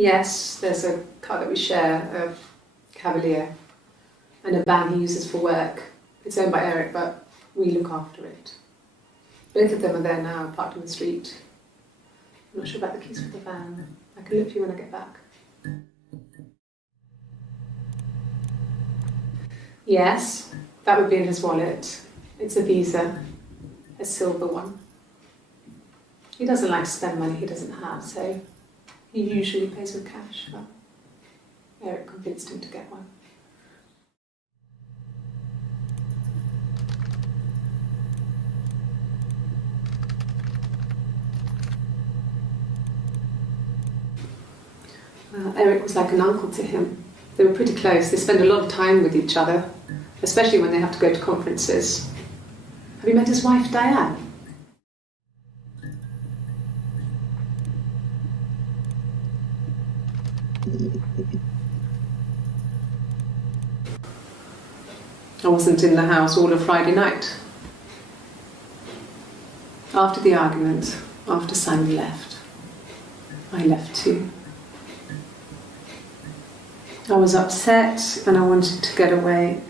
Yes, there's a car that we share, a Cavalier, and a van he uses for work. It's owned by Eric, but we look after it. Both of them are there now, parked on the street. I'm not sure about the keys for the van. I can look for you when I get back. Yes, that would be in his wallet. It's a Visa, a silver one. He doesn't like to spend money he doesn't have, so he usually pays with cash, but Eric convinced him to get one. Eric was like an uncle to him. They were pretty close. They spent a lot of time with each other, especially when they have to go to conferences. Have you met his wife, Diane? I wasn't in the house all of Friday night. After the argument, after Simon left, I left too. I was upset and I wanted to get away,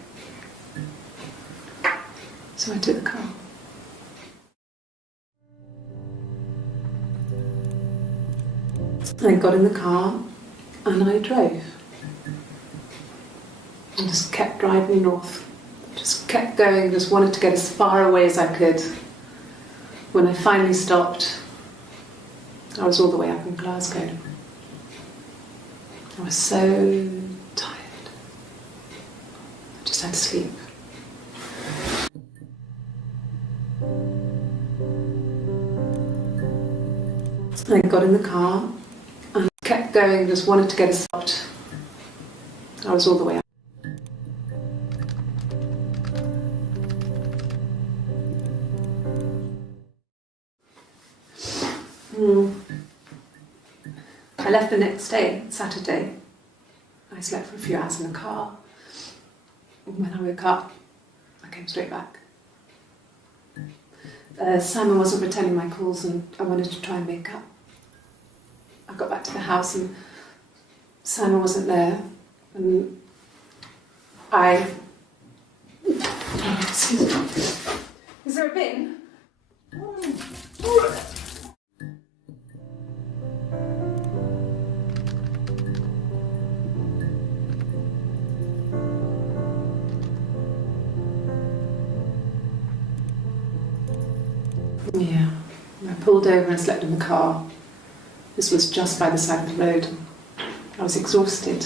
so I took the car. I got in the car and I drove. I just kept driving north, just kept going, just wanted to get as far away as I could. When I finally stopped, I was all the way up in Glasgow. I was so tired. I just had to sleep. I got in the car and kept going, just wanted to get as stopped. I was all the way up. I left the next day, Saturday. I slept for a few hours in the car. When I woke up, I came straight back. Simon wasn't returning my calls and I wanted to try and make up. I got back to the house and Simon wasn't there. And Excuse me. Is there a bin? Yeah, I pulled over and slept in the car. This was just by the side of the road. I was exhausted.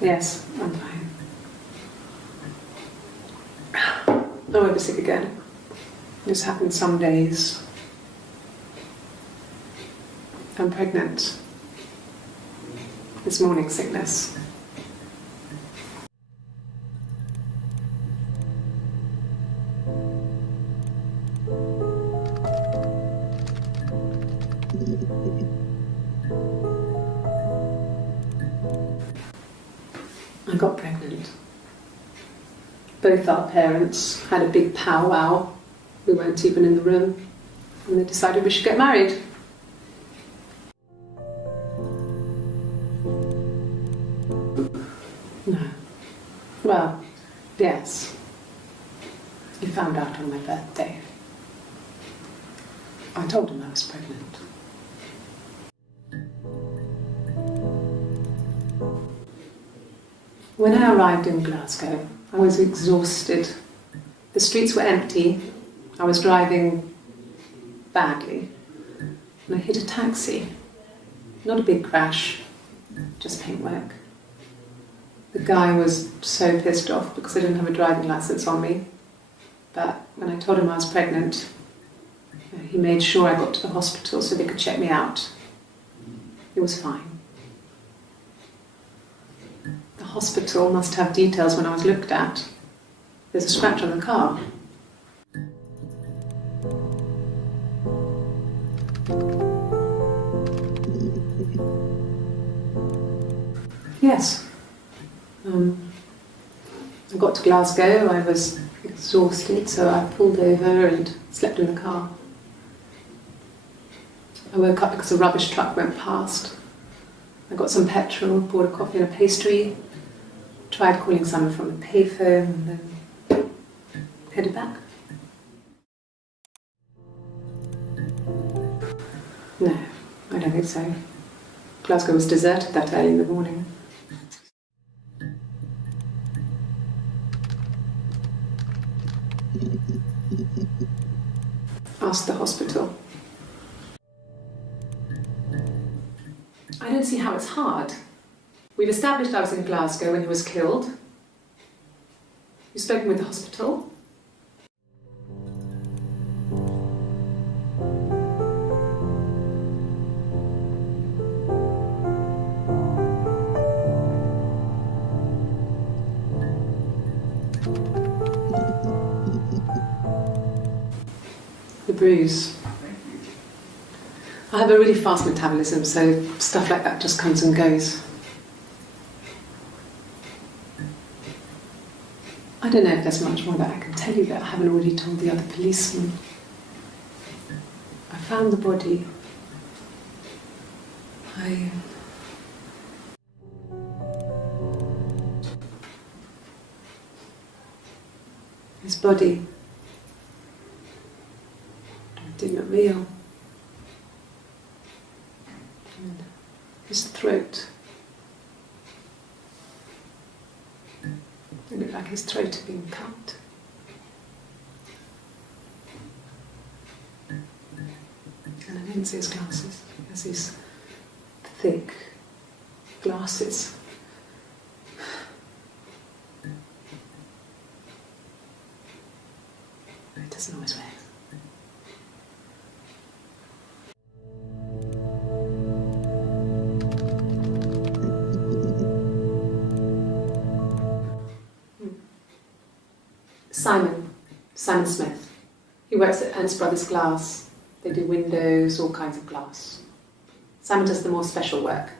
Yes, I'm fine. I won't be sick again. This happens some days. I'm pregnant. It's morning sickness. I got pregnant. Both our parents had a big powwow. We weren't even in the room. And they decided we should get married. No. Well, yes. He found out on my birthday. I told him I was pregnant. When I arrived in Glasgow, I was exhausted. The streets were empty. I was driving badly. And I hit a taxi. Not a big crash, just paintwork. The guy was so pissed off because I didn't have a driving license on me. But when I told him I was pregnant, he made sure I got to the hospital so they could check me out. It was fine. The hospital must have details when I was looked at. There's a scratch on the car. Yes. I got to Glasgow, I was exhausted, so I pulled over and slept in the car. I woke up because a rubbish truck went past. I got some petrol, bought a coffee and a pastry, tried calling someone from a payphone, and then headed back. No, I don't think so. Glasgow was deserted that early in the morning. Ask the hospital. I don't see how it's hard. We've established I was in Glasgow when he was killed. You've spoken with the hospital. The bruise. I have a really fast metabolism, so stuff like that just comes and goes. I don't know if there's much more that I can tell you that I haven't already told the other policemen. I found the body. His body did not real. And his throat. It looked like his throat had been cut. And I didn't see his glasses. He has these thick glasses. It doesn't always wear. Simon Smith. He works at Ernst Brothers Glass. They do windows, all kinds of glass. Simon does the more special work,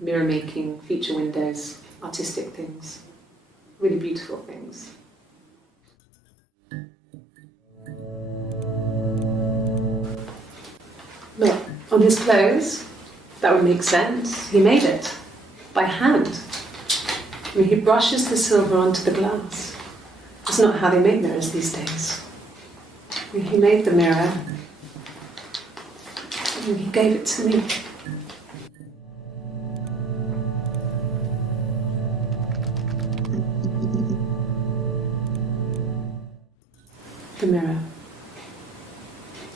mirror making, feature windows, artistic things, really beautiful things. Look, on his clothes, that would make sense. He made it by hand. I mean, he brushes the silver onto the glass. It's not how they make mirrors these days. I mean, he made the mirror and he gave it to me. The mirror.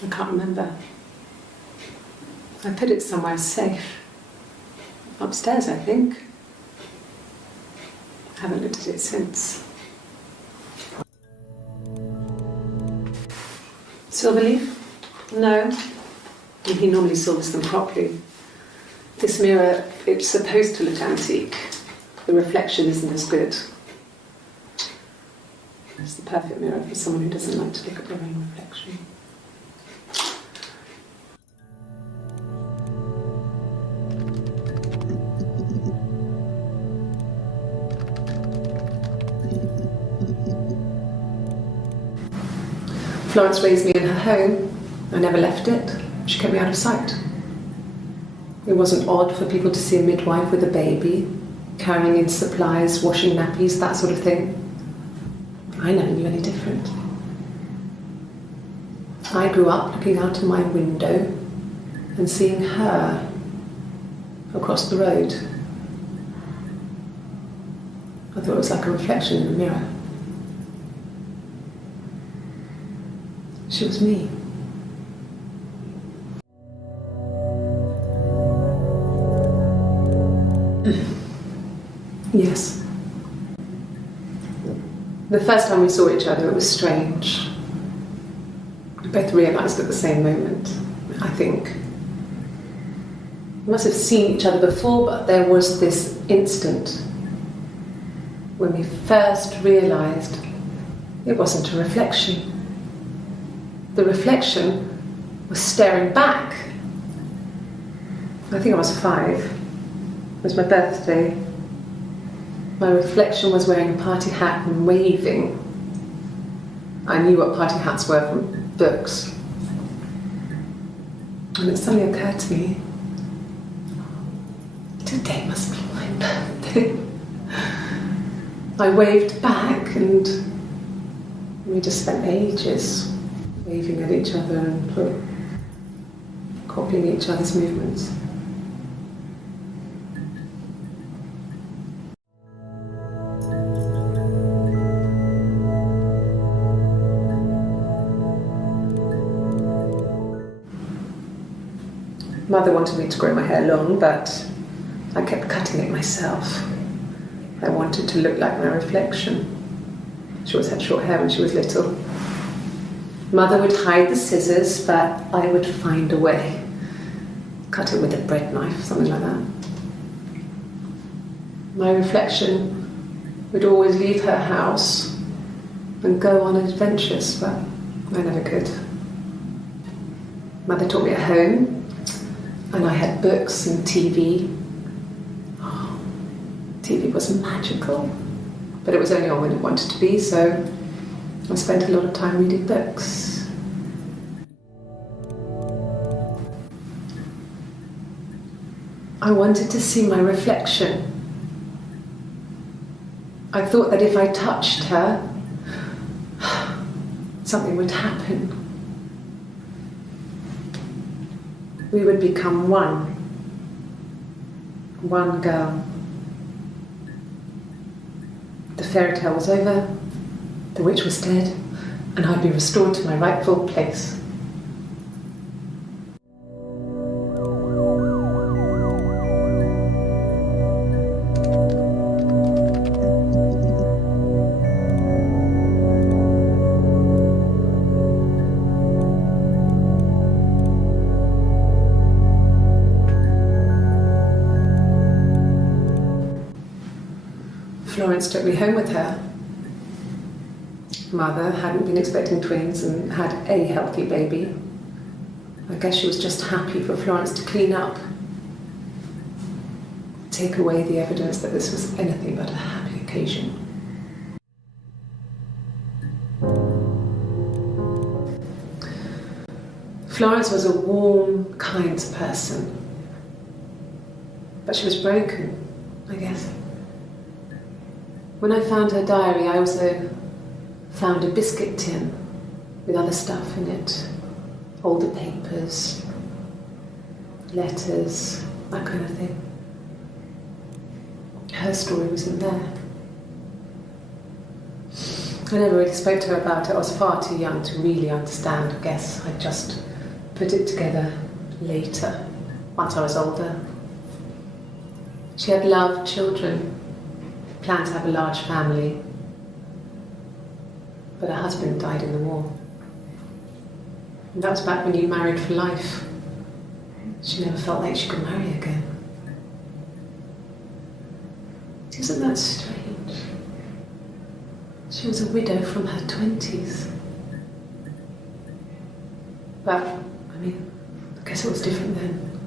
I can't remember. I put it somewhere safe. Upstairs, I think. I haven't looked at it since. Silverleaf? No. He normally silvers them properly. This mirror, it's supposed to look antique. The reflection isn't as good. It's the perfect mirror for someone who doesn't like to look at their own reflection. Florence raised me in her home. I never left it. She kept me out of sight. It wasn't odd for people to see a midwife with a baby, carrying in supplies, washing nappies, that sort of thing. I never knew any different. I grew up looking out of my window and seeing her across the road. I thought it was like a reflection in the mirror. She was me. Yes. The first time we saw each other, it was strange. We both realised at the same moment, I think. We must have seen each other before, but there was this instant when we first realised it wasn't a reflection. The reflection was staring back. I think I was 5. It was my birthday. My reflection was wearing a party hat and waving. I knew what party hats were from books. And it suddenly occurred to me, today must be my birthday. I waved back and we just spent ages waving at each other and copying each other's movements. Mother wanted me to grow my hair long, but I kept cutting it myself. I wanted to look like my reflection. She always had short hair when she was little. Mother would hide the scissors, but I would find a way. Cut it with a bread knife, something like that. My reflection would always leave her house and go on adventures, but I never could. Mother taught me at home, and I had books and TV. Oh, TV was magical, but it was only on when it wanted to be, so I spent a lot of time reading books. I wanted to see my reflection. I thought that if I touched her, something would happen. We would become one girl. The fairy tale was over, the witch was dead, and I'd be restored to my rightful place. Florence took me home with her. Mother hadn't been expecting twins and had a healthy baby. I guess she was just happy for Florence to clean up, take away the evidence that this was anything but a happy occasion. Florence was a warm, kind person, but she was broken, I guess. When I found her diary, I also found a biscuit tin with other stuff in it, older papers, letters, that kind of thing. Her story wasn't there. I never really spoke to her about it. I was far too young to really understand, I guess. I just put it together later, once I was older. She had loved children, planned to have a large family, but her husband died in the war. And that was back when you married for life. She never felt like she could marry again. Isn't that strange? She was a widow from her 20s. But, I mean, I guess it was different then.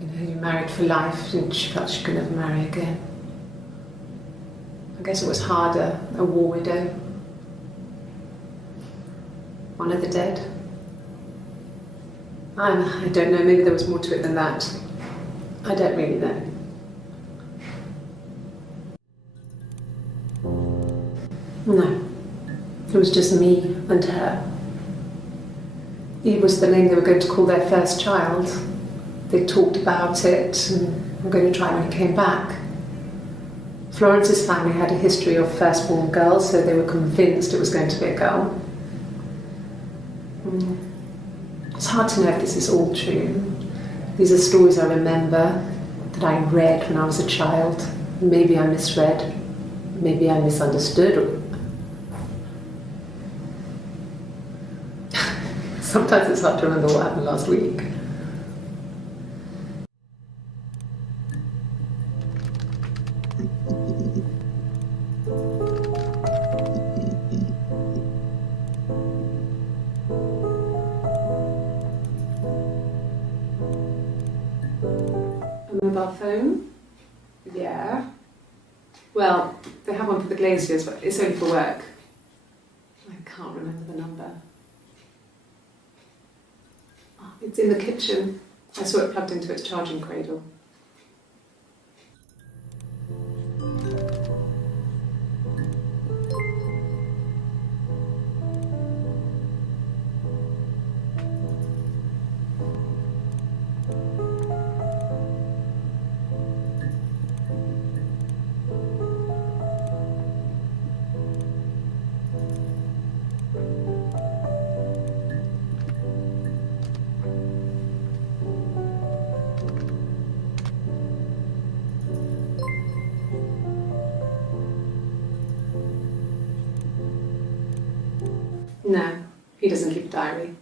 You know, you married for life and she felt she could never marry again. I guess it was harder, a war widow. One of the dead. I don't know, maybe there was more to it than that. I don't really know. No, it was just me and her. Eve was the name they were going to call their first child. They talked about it and were going to try when he came back. Florence's family had a history of firstborn girls, so they were convinced it was going to be a girl. It's hard to know if this is all true. These are stories I remember that I read when I was a child. Maybe I misread, maybe I misunderstood. Sometimes it's hard to remember what happened last week. A mobile phone? Yeah. Well, they have one for the glaziers, but it's only for work. I can't remember the number. Oh, it's in the kitchen. I saw it plugged into its charging cradle. No, he doesn't keep a diary.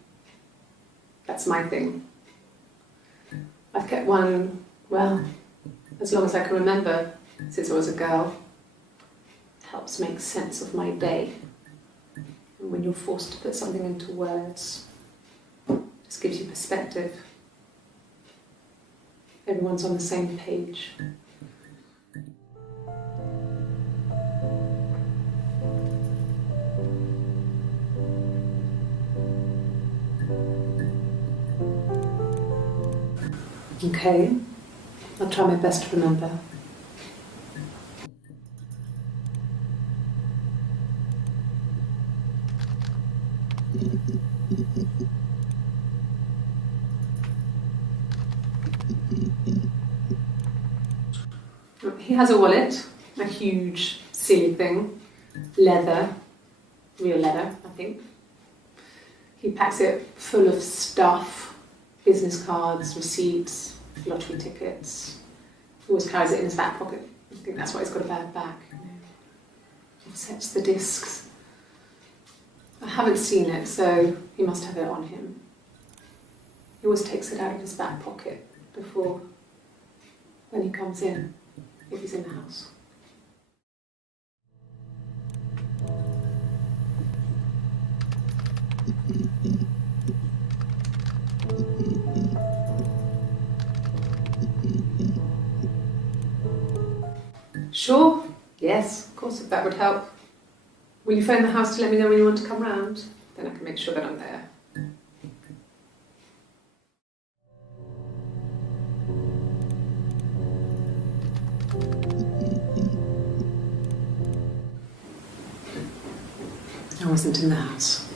That's my thing. I've kept one, well, as long as I can remember, since I was a girl. It helps make sense of my day. And when you're forced to put something into words, it just gives you perspective. Everyone's on the same page. Okay, I'll try my best to remember. He has a wallet, a huge, silly thing, leather, real leather, I think. He packs it full of stuff, business cards, receipts, lottery tickets. He always carries it in his back pocket. I think that's why he's got a bad back. He sets the discs. I haven't seen it, so he must have it on him. He always takes it out of his back pocket before, when he comes in, if he's in the house. Sure, yes, of course, if that would help. Will you phone the house to let me know when you want to come round? Then I can make sure that I'm there. I wasn't in the house.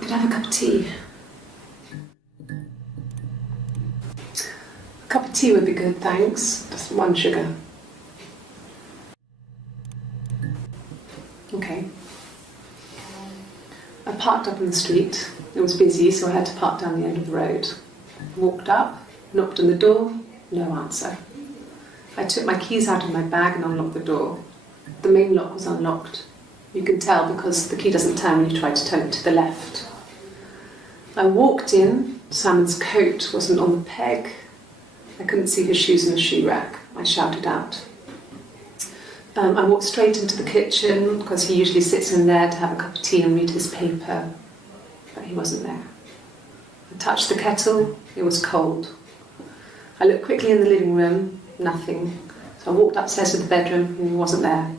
Could I have a cup of tea? A cup of tea would be good, thanks. Just one sugar. Okay. I parked up on the street. It was busy, so I had to park down the end of the road. Walked up, knocked on the door, no answer. I took my keys out of my bag and unlocked the door. The main lock was unlocked. You can tell because the key doesn't turn when you try to turn it to the left. I walked in. Simon's coat wasn't on the peg. I couldn't see his shoes in the shoe rack. I shouted out. I walked straight into the kitchen because he usually sits in there to have a cup of tea and read his paper, but he wasn't there. I touched the kettle. It was cold. I looked quickly in the living room. Nothing. So I walked upstairs to the bedroom and he wasn't there.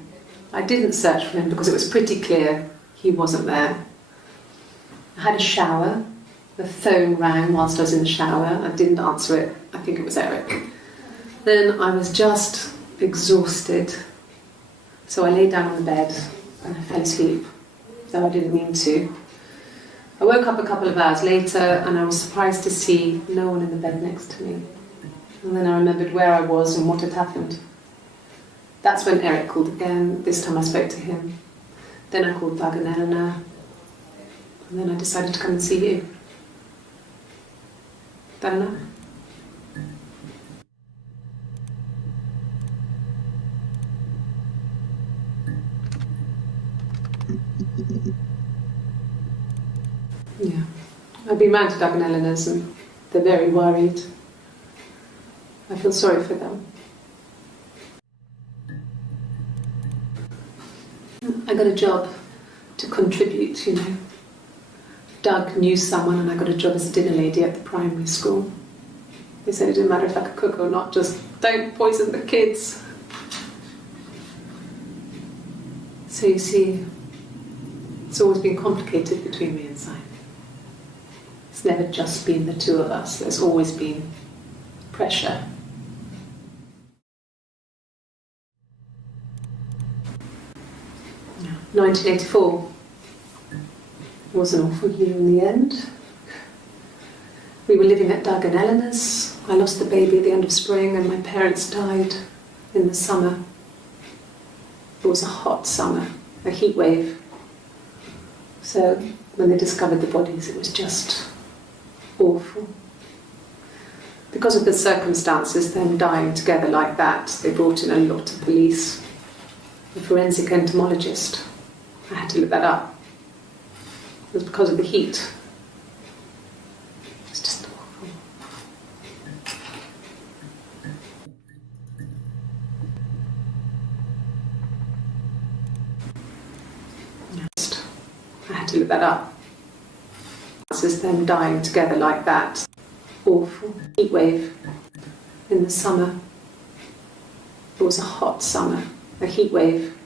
I didn't search for him because it was pretty clear he wasn't there. I had a shower. The phone rang whilst I was in the shower. I didn't answer it. I think it was Eric. Then I was just exhausted. So I lay down on the bed and I fell asleep, though I didn't mean to. I woke up a couple of hours later and I was surprised to see no one in the bed next to me. And then I remembered where I was and what had happened. That's when Eric called again. This time I spoke to him. Then I called Doug and Eleanor. And then I decided to come and see you. That enough? Yeah. I've been round to Doug and Eleanor's and they're very worried. I feel sorry for them. I got a job to contribute, you know. Doug knew someone and I got a job as a dinner lady at the primary school. They said it didn't matter if I could cook or not, just don't poison the kids. So you see, it's always been complicated between me and Simon. It's never just been the two of us, there's always been pressure. Yeah. 1984 was an awful year in the end. We were living at Doug and Eleanor's. I lost the baby at the end of spring and my parents died in the summer. It was a hot summer, a heat wave. So when they discovered the bodies, it was just awful. Because of the circumstances, them dying together like that, they brought in a lot of police. A forensic entomologist. I had to look that up. It was because of the heat. It was just awful. I had to look that up. It's just them dying together like that. Awful. Heat wave in the summer. It was a hot summer, a heat wave.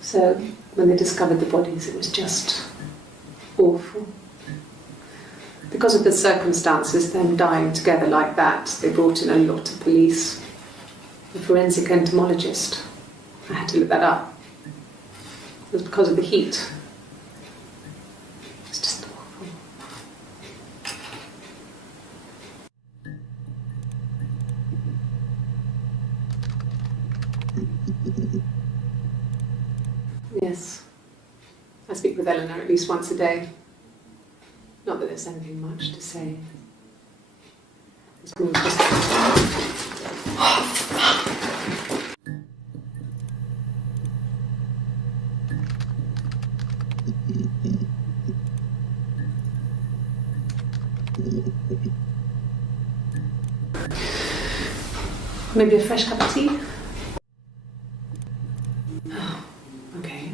So when they discovered the bodies, it was just awful. Because of the circumstances, them dying together like that, they brought in a lot of police. A forensic entomologist. I had to look that up. It was because of the heat. It was just awful. Yes. I speak with Eleanor at least once a day. Not that there's anything much to say. It's more just... Maybe a fresh cup of tea? Oh, okay.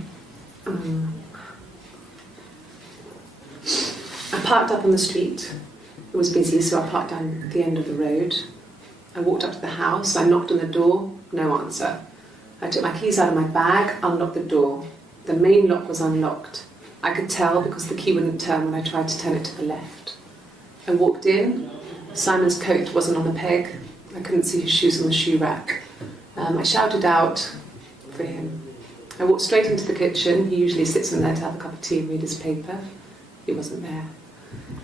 I parked up on the street. It was busy, so I parked down at the end of the road. I walked up to the house, I knocked on the door, no answer. I took my keys out of my bag, unlocked the door. The main lock was unlocked. I could tell because the key wouldn't turn when I tried to turn it to the left. I walked in. Simon's coat wasn't on the peg. I couldn't see his shoes on the shoe rack. I shouted out for him. I walked straight into the kitchen. He usually sits in there to have a cup of tea and read his paper. He wasn't there.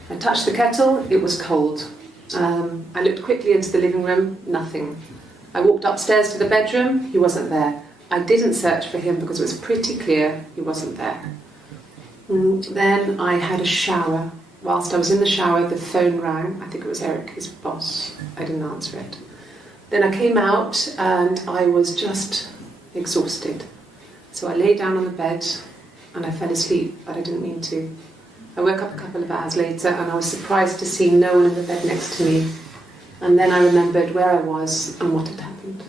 I touched the kettle. It was cold. I looked quickly into the living room. Nothing. I walked upstairs to the bedroom. He wasn't there. I didn't search for him because it was pretty clear he wasn't there. Then I had a shower. Whilst I was in the shower, the phone rang. I think it was Eric, his boss. I didn't answer it. Then I came out and I was just exhausted. So I lay down on the bed and I fell asleep, but I didn't mean to. I woke up a couple of hours later and I was surprised to see no one in the bed next to me. And then I remembered where I was and what had happened.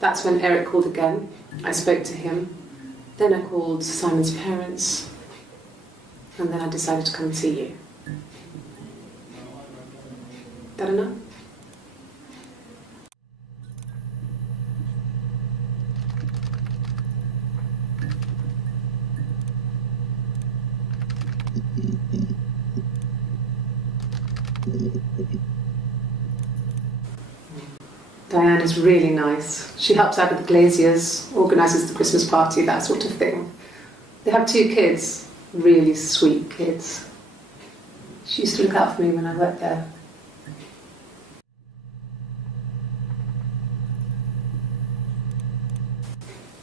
That's when Eric called again. I spoke to him. Then I called Simon's parents. And then I decided to come and see you. That enough? Diane is really nice. She helps out with the glaziers, organises the Christmas party, that sort of thing. They have 2 kids, really sweet kids. She used to look out for me when I worked there.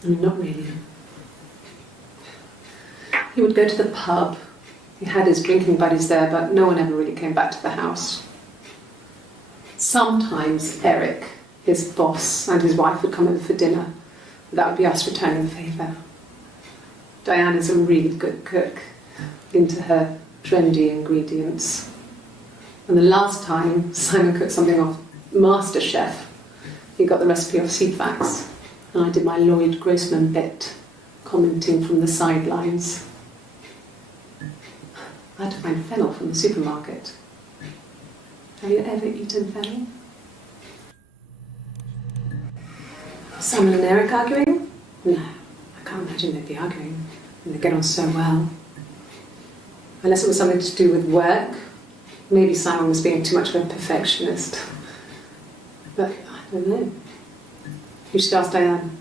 I mean, not really. He would go to the pub. He had his drinking buddies there, but no one ever really came back to the house. Sometimes Eric, his boss, and his wife would come over for dinner. That would be us returning the favour. Diane is a really good cook, into her trendy ingredients. And the last time Simon cooked something off MasterChef, he got the recipe off Ceefax, and I did my Lloyd Grossman bit, commenting from the sidelines. I had to find fennel from the supermarket. Have you ever eaten fennel? Simon and Eric arguing? No, I can't imagine they'd be arguing. They get on so well. Unless it was something to do with work. Maybe Simon was being too much of a perfectionist. But I don't know. You should ask Diane.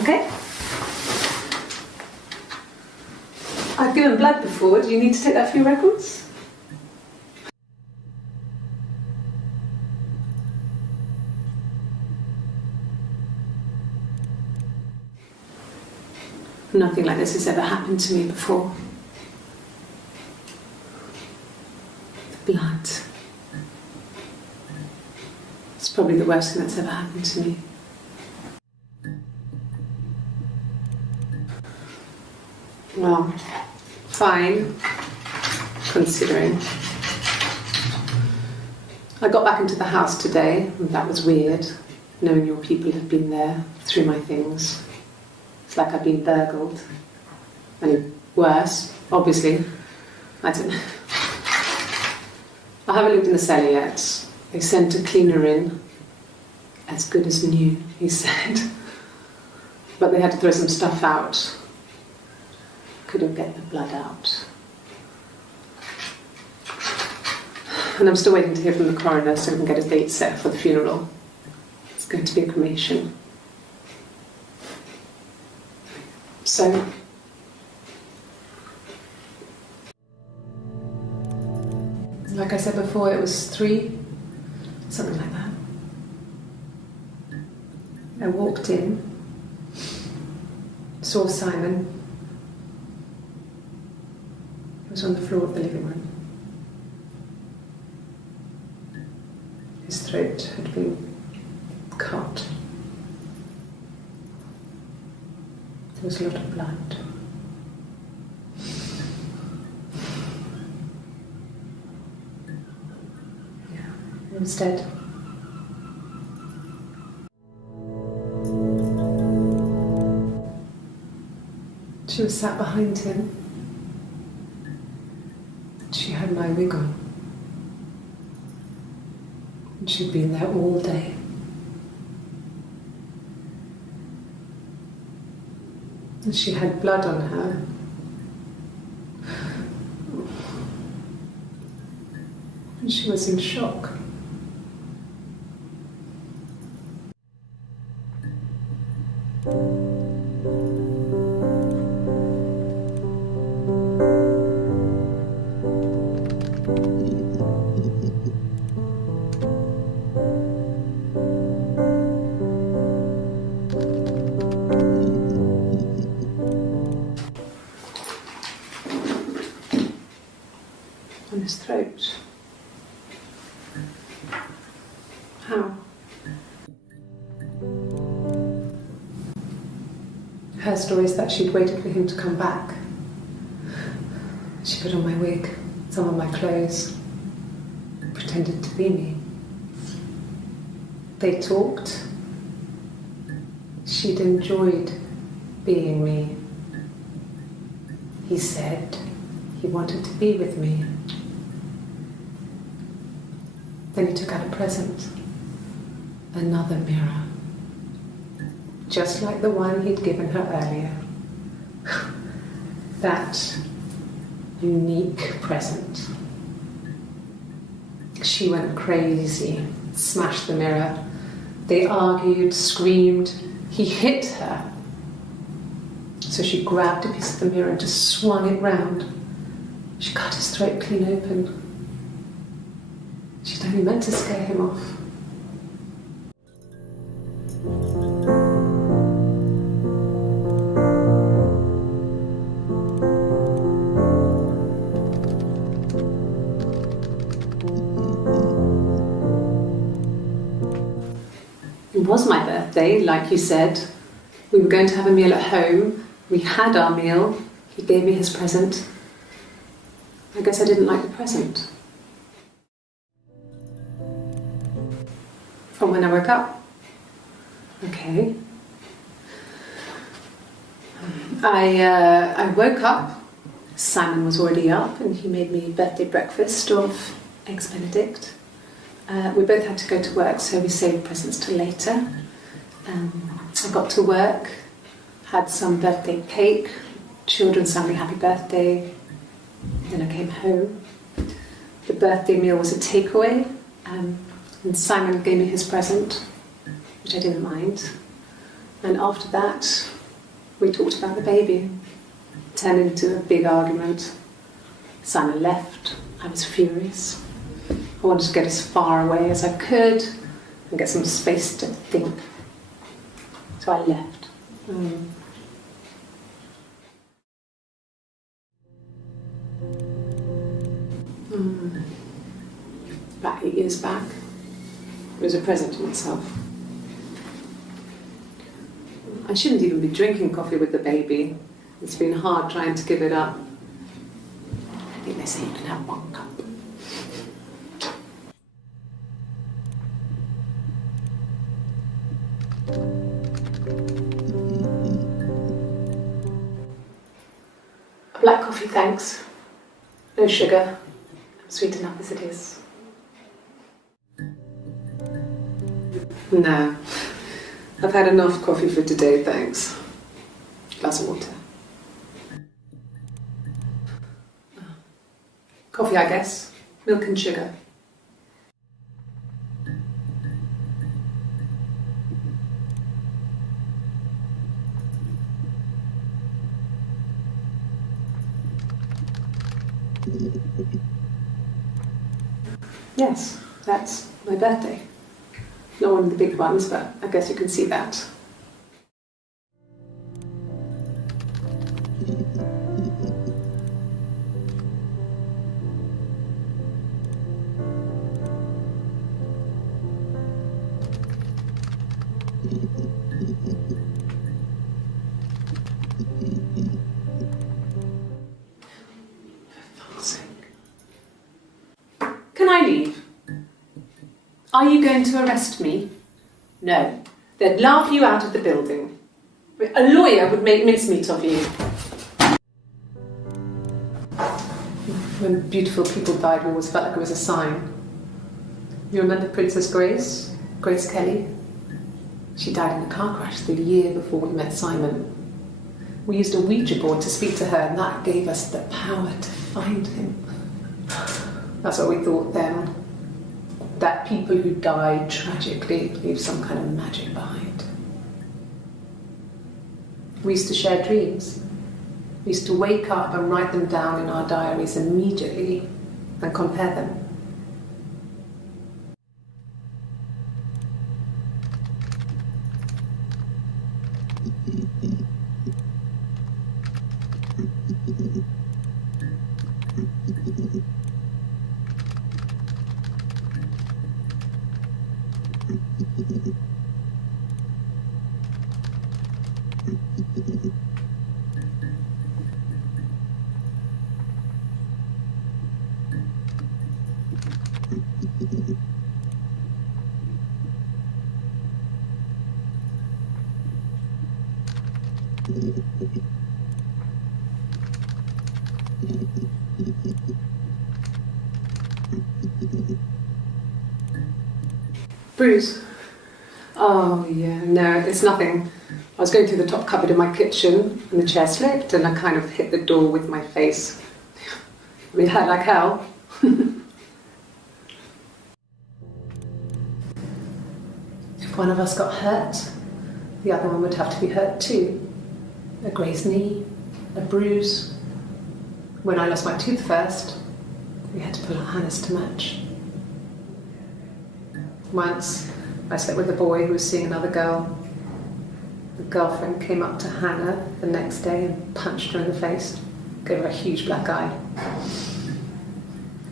Okay. I've given blood before. Do you need to take that for your records? Nothing like this has ever happened to me before. The blood. It's probably the worst thing that's ever happened to me. Well, fine, considering. I got back into the house today, and that was weird, knowing your people have been there through my things. It's like I've been burgled. And worse, obviously. I don't know. I haven't lived in the cellar yet. They sent a cleaner in. As good as new, he said. But they had to throw some stuff out. Couldn't get the blood out. And I'm still waiting to hear from the coroner so we can get a date set for the funeral. It's going to be a cremation. So, like I said before, it was 3, something like that. I walked in, saw Simon, was on the floor of the living room. His throat had been cut. There was a lot of blood. Yeah, he was dead. She was sat behind him. She had my wig on. And she'd been there all day. And she had blood on her. And she was in shock. On his throat. How? Her story is that she'd waited for him to come back. She put on my wig, some of my clothes, pretended to be me. They talked. She'd enjoyed being me. He said he wanted to be with me. Then he took out a present, another mirror, just like the one he'd given her earlier. That unique present. She went crazy, smashed the mirror. They argued, screamed. He hit her. So she grabbed a piece of the mirror and just swung it round. She cut his throat clean open. She'd only meant to scare him off. It was my birthday, like you said. We were going to have a meal at home. We had our meal. He gave me his present. I guess I didn't like the present. From when I woke up. Okay. I woke up. Simon was already up and he made me birthday breakfast of Eggs Benedict. We both had to go to work, so we saved presents till later. I got to work, had some birthday cake, children sang me happy birthday. Then I came home. The birthday meal was a takeaway, and Simon gave me his present, which I didn't mind. And after that, we talked about the baby. It turned into a big argument. Simon left. I was furious. I wanted to get as far away as I could and get some space to think. So I left. About 8 years back, it was a present to myself. I shouldn't even be drinking coffee with the baby. It's been hard trying to give it up. I think they say you can have 1 cup. Black coffee, thanks. No sugar. I'm sweet enough as it is. No. I've had enough coffee for today, thanks. Glass of water. Coffee, I guess. Milk and sugar. Yes, that's my birthday. Not one of the big ones, but I guess you can see that. leave? Are you going to arrest me? No. They'd laugh you out of the building. A lawyer would make mincemeat of you. When beautiful people died, we always felt like it was a sign. You remember Princess Grace? Grace Kelly? She died in a car crash the year before we met Simon. We used a Ouija board to speak to her, and that gave us the power to find him. That's what we thought then. That people who died tragically leave some kind of magic behind. We used to share dreams. We used to wake up and write them down in our diaries immediately and compare them. Bruce? Oh yeah, no, it's nothing. I was going through the top cupboard in my kitchen and the chair slipped and I kind of hit the door with my face. I mean, it hurt like hell. If one of us got hurt, the other one would have to be hurt too. A grazed knee, a bruise. When I lost my tooth first, we had to pull our harness to match. Once, I slept with a boy who was seeing another girl. The girlfriend came up to Hannah the next day and punched her in the face, gave her a huge black eye.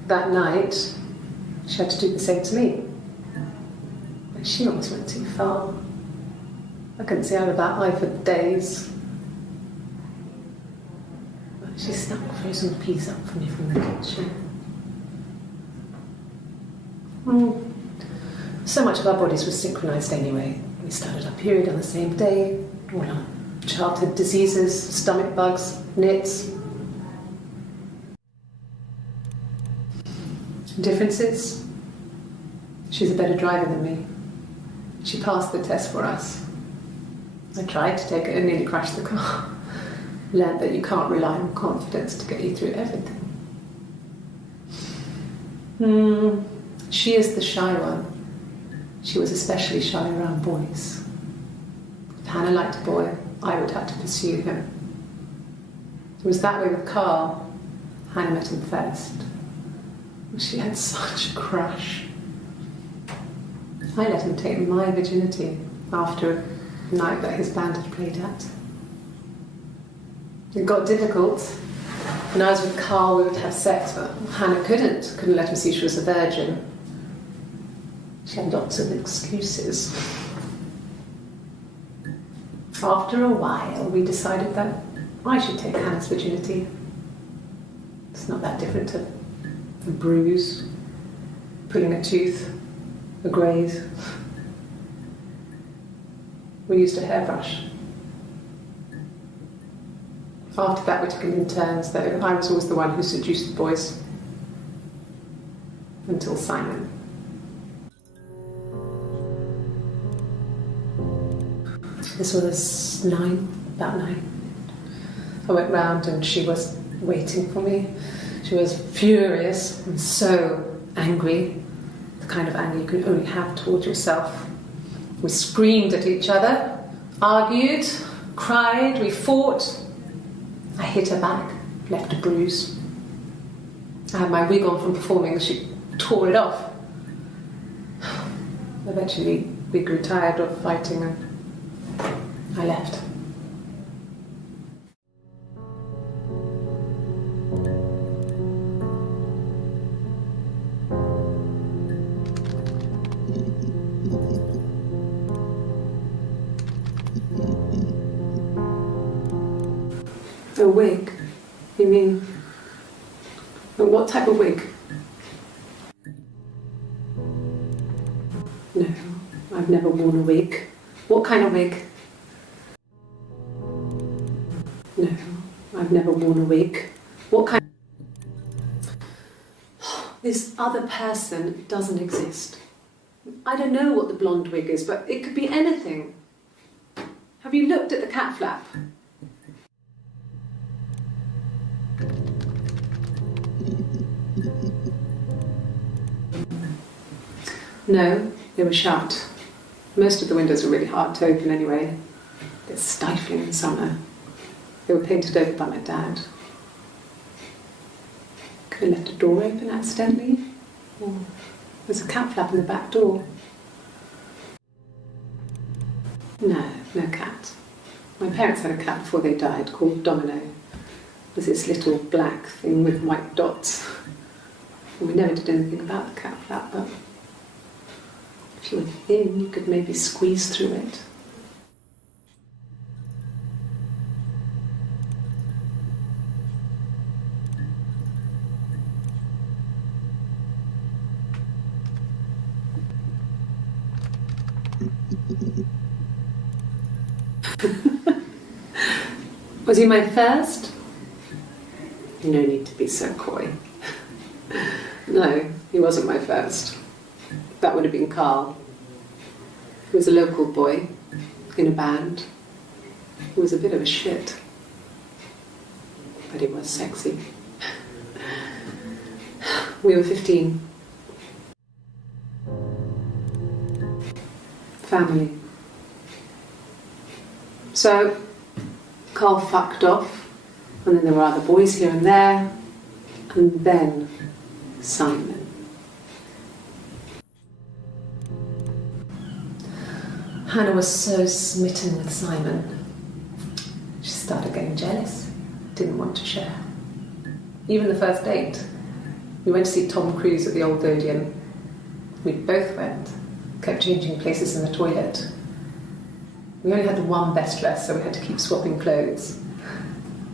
That night, she had to do the same to me. But she almost went too far. I couldn't see out of that eye for days. She snuck frozen peas up for me from the kitchen. So much of our bodies were synchronised anyway. We started our period on the same day. All our childhood diseases, stomach bugs, nits. Differences? She's a better driver than me. She passed the test for us. I tried to take it and nearly crashed the car. Learned that you can't rely on confidence to get you through everything. She is the shy one. She was especially shy around boys. If Hannah liked a boy, I would have to pursue him. It was that way with Carl. Hannah met him first. She had such a crush. I let him take my virginity after a night that his band had played at. It got difficult. When I was with Carl, we would have sex, but Hannah couldn't let him see she was a virgin. She had lots of excuses. After a while, we decided that I should take Hannah's virginity. It's not that different to a bruise, pulling a tooth, a graze. We used a hairbrush. After that, we took it in turns, though. I was always the one who seduced the boys. Until Simon. This was about 9. I went round and she was waiting for me. She was furious and so angry, the kind of anger you can only have towards yourself. We screamed at each other, argued, cried, we fought. I hit her back, left a bruise. I had my wig on from performing, she tore it off. Eventually, we grew tired of fighting and I left. A wig? You mean... What type of wig? I've never worn a wig. What kind of wig? No, I've never worn a wig. What kind? This other person doesn't exist. I don't know what the blonde wig is, but it could be anything. Have you looked at the cat flap? No, they were shut. Most of the windows are really hard to open anyway. They're stifling in summer. They were painted over by my dad. Could have left a door open accidentally. Or there's a cat flap in the back door. No, no cat. My parents had a cat before they died called Domino. It was this little black thing with white dots. And we never did anything about the cat flap, but if you were thin, you could maybe squeeze through it. Was he my first? No need to be so coy. No, he wasn't my first. That would have been Carl. He was a local boy in a band. He was a bit of a shit, but he was sexy. We were 15. Family. So, Carl fucked off, and then there were other boys here and there, and then Simon. Hannah was so smitten with Simon. She started getting jealous, didn't want to share. Even the first date, we went to see Tom Cruise at the Old Odeon. We both went, kept changing places in the toilet. We only had the one best dress, so we had to keep swapping clothes.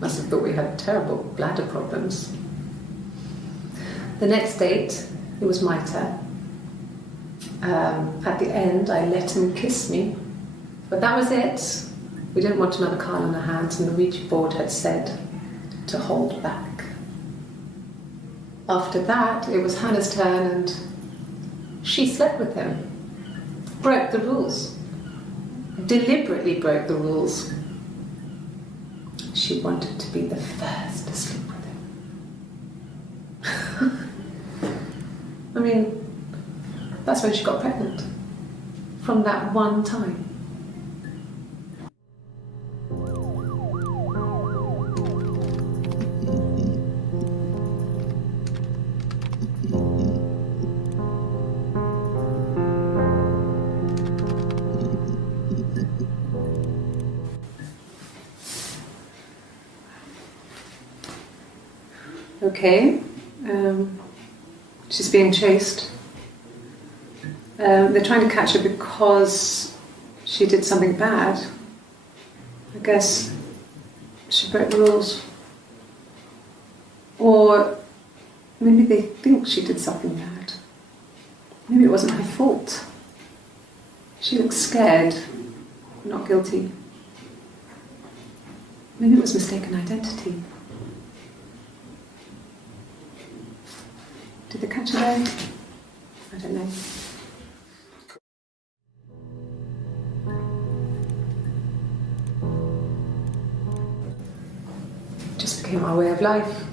Must have thought we had terrible bladder problems. The next date, it was my turn. At the end, I let him kiss me, but that was it. We didn't want another Carl on our hands, and the Ouija board had said to hold back. After that, it was Hannah's turn, and she slept with him. Broke the rules. Deliberately broke the rules. She wanted to be the first to sleep with him. I mean, that's when she got pregnant. From that one time. Okay, she's being chased. They're trying to catch her because she did something bad. I guess she broke the rules. Or maybe they think she did something bad. Maybe it wasn't her fault. She looks scared, not guilty. Maybe it was mistaken identity. Did they catch her there? I don't know. It just became our way of life.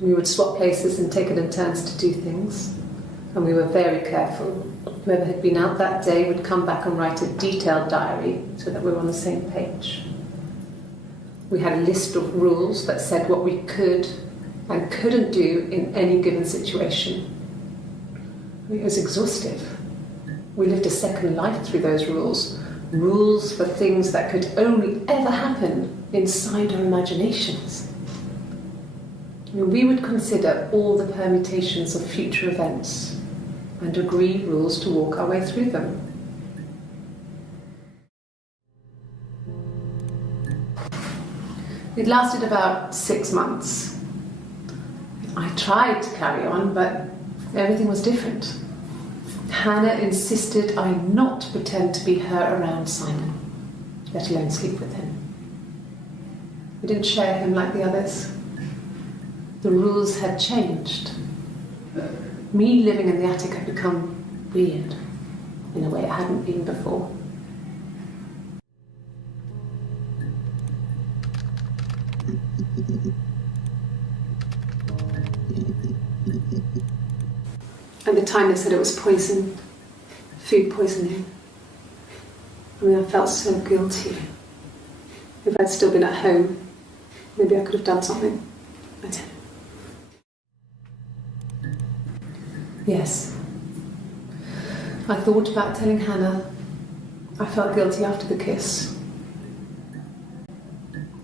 We would swap places and take it in turns to do things. And we were very careful. Whoever had been out that day would come back and write a detailed diary so that we were on the same page. We had a list of rules that said what we could and couldn't do in any given situation. It was exhaustive. We lived a second life through those rules. Rules for things that could only ever happen inside our imaginations. We would consider all the permutations of future events and agree rules to walk our way through them. It lasted about 6 months. I tried to carry on, but everything was different. Hannah insisted I not pretend to be her around Simon, let alone sleep with him. We didn't share him like the others. The rules had changed. Me living in the attic had become weird in a way it hadn't been before. At the time they said it was poison, food poisoning. I mean, I felt so guilty. If I'd still been at home, maybe I could have done something. I didn't. Yes. I thought about telling Hannah. I felt guilty after the kiss.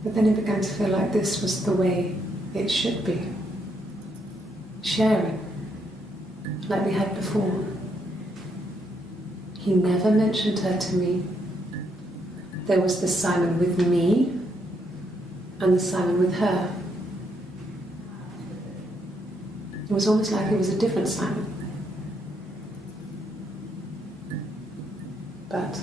But then it began to feel like this was the way it should be. Sharing, like we had before. He never mentioned her to me. There was the Simon with me and the Simon with her. It was almost like it was a different Simon. But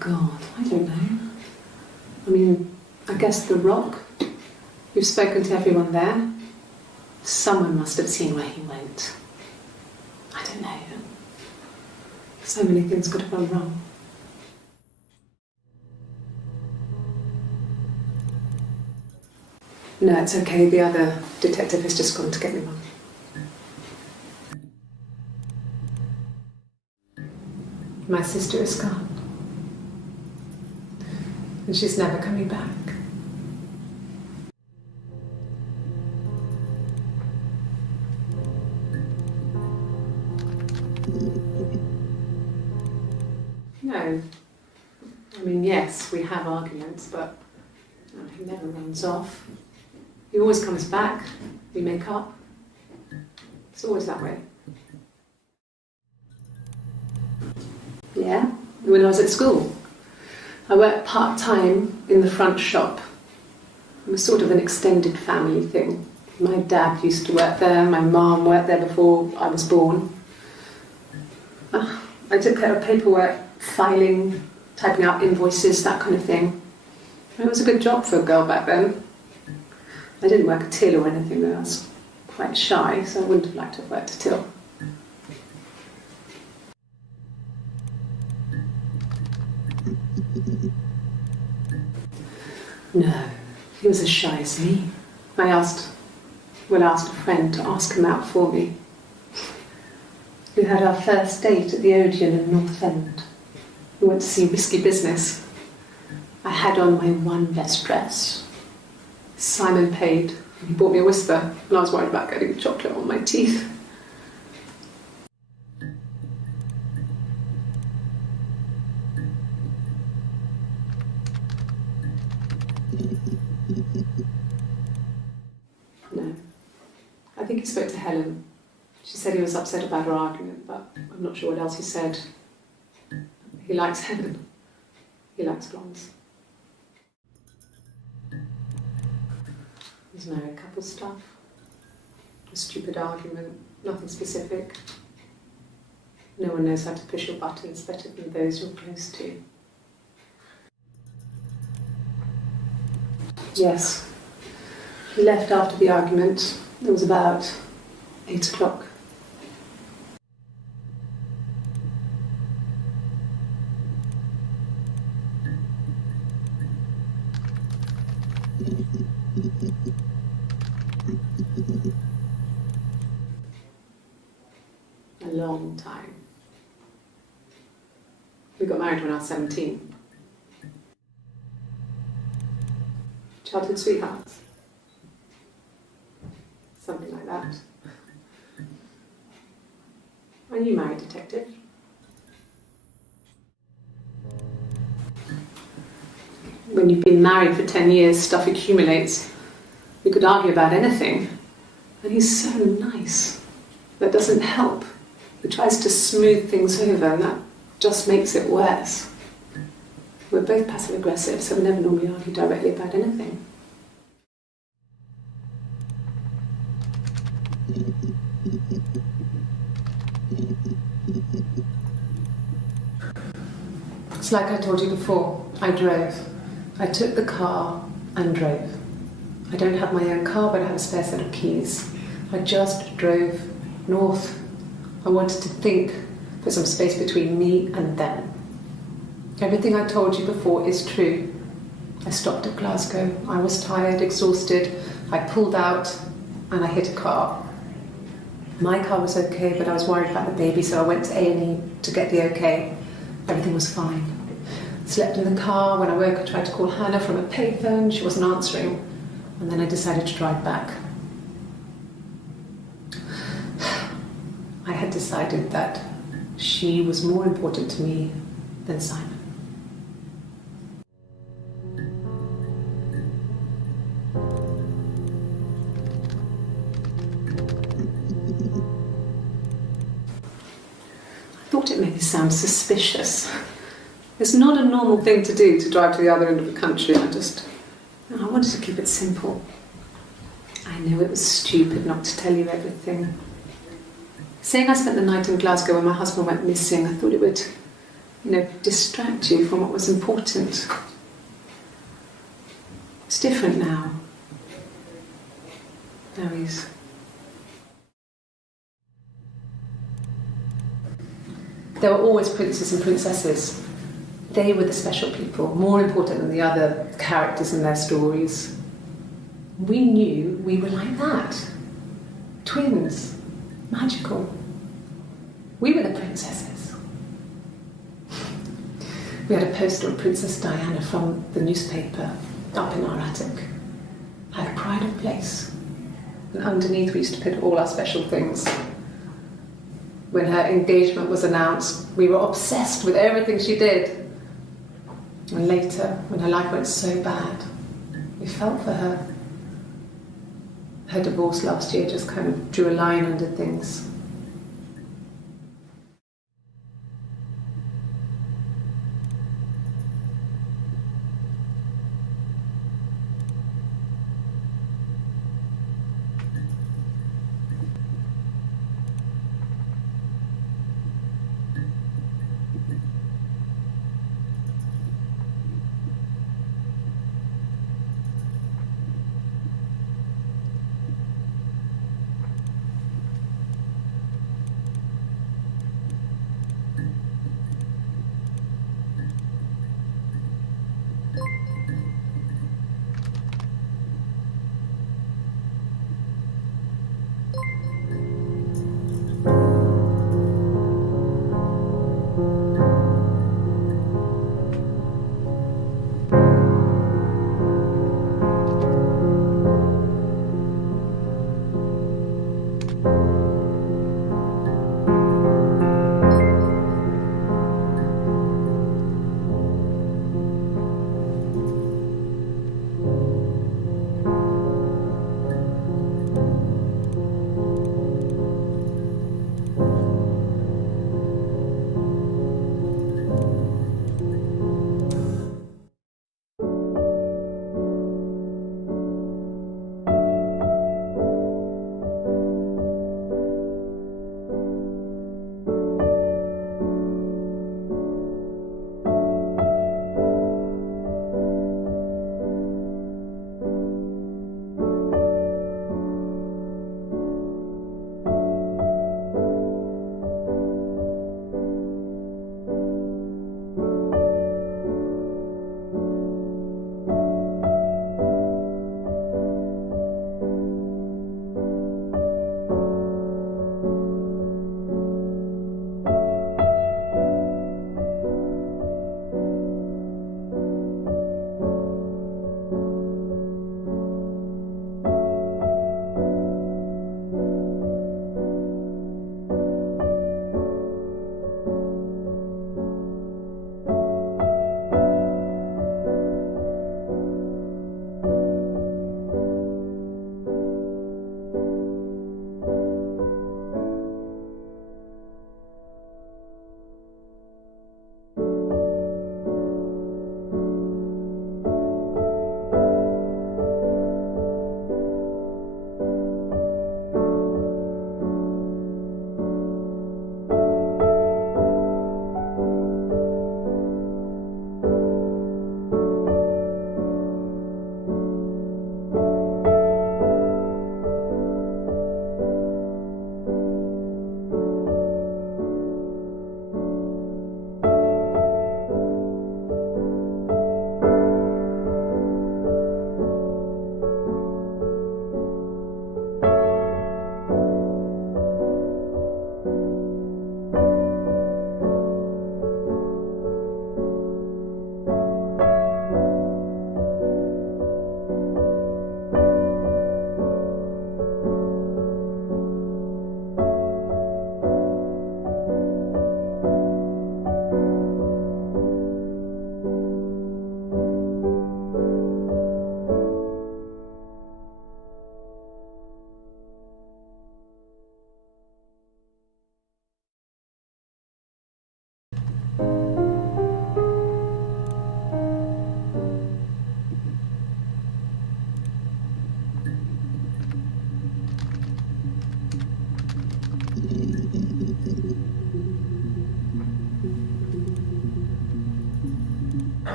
God, I don't know. I mean, I guess the Rock. You've spoken to everyone there. Someone must have seen where he went. I don't know. So many things could have gone wrong. No, it's okay. The other detective has just gone to get me one. My sister is gone. And she's never coming back. No. I mean, yes, we have arguments, but he never runs off. He always comes back. We make up. It's always that way. Yeah, when I was at school. I worked part-time in the front shop. It was sort of an extended family thing. My dad used to work there, my mum worked there before I was born. I took care of paperwork, filing, typing out invoices, that kind of thing. It was a good job for a girl back then. I didn't work a till or anything though. I was quite shy, so I wouldn't have liked to have worked a till. No, he was as shy as me. I asked a friend to ask him out for me. We had our first date at the Odeon in North End. We went to see Risky Business. I had on my one best dress. Simon paid. He bought me a Whisper, and I was worried about getting chocolate on my teeth. No. I think he spoke to Helen. She said he was upset about her argument, but I'm not sure what else he said. He likes Helen. He likes blondes. There's married couple stuff. A stupid argument, nothing specific. No one knows how to push your buttons better than those you're close to. Yes. He left after the argument. It was about 8 o'clock. A long time. We got married when I was 17. Childhood sweethearts. Something like that. Are you married, detective? When you've been married for 10 years, stuff accumulates. We could argue about anything. And he's so nice. That doesn't help. He tries to smooth things over, and that just makes it worse. We're both passive aggressive, so we never normally argue directly about anything. It's like I told you before, I drove. I took the car and drove. I don't have my own car, but I have a spare set of keys. I just drove north. I wanted to think, put some space between me and them. Everything I told you before is true. I stopped at Glasgow. I was tired, exhausted. I pulled out and I hit a car. My car was okay, but I was worried about the baby, so I went to A&E to get the okay. Everything was fine. Slept in the car. When I woke, I tried to call Hannah from a payphone. She wasn't answering. And then I decided to drive back. I had decided that she was more important to me than Simon. I thought it made me sound suspicious. It's not a normal thing to do, to drive to the other end of the country. I wanted to keep it simple. I knew it was stupid not to tell you everything. Saying I spent the night in Glasgow when my husband went missing, I thought it would, distract you from what was important. It's different now. Now he's... There were always princes and princesses. They were the special people, more important than the other characters in their stories. We knew we were like that. Twins. Magical. We were the princesses. We had a poster of Princess Diana from the newspaper up in our attic. Had a pride of place. And underneath we used to put all our special things. When her engagement was announced, we were obsessed with everything she did. And later, when her life went so bad, we felt for her. Her divorce last year just kind of drew a line under things.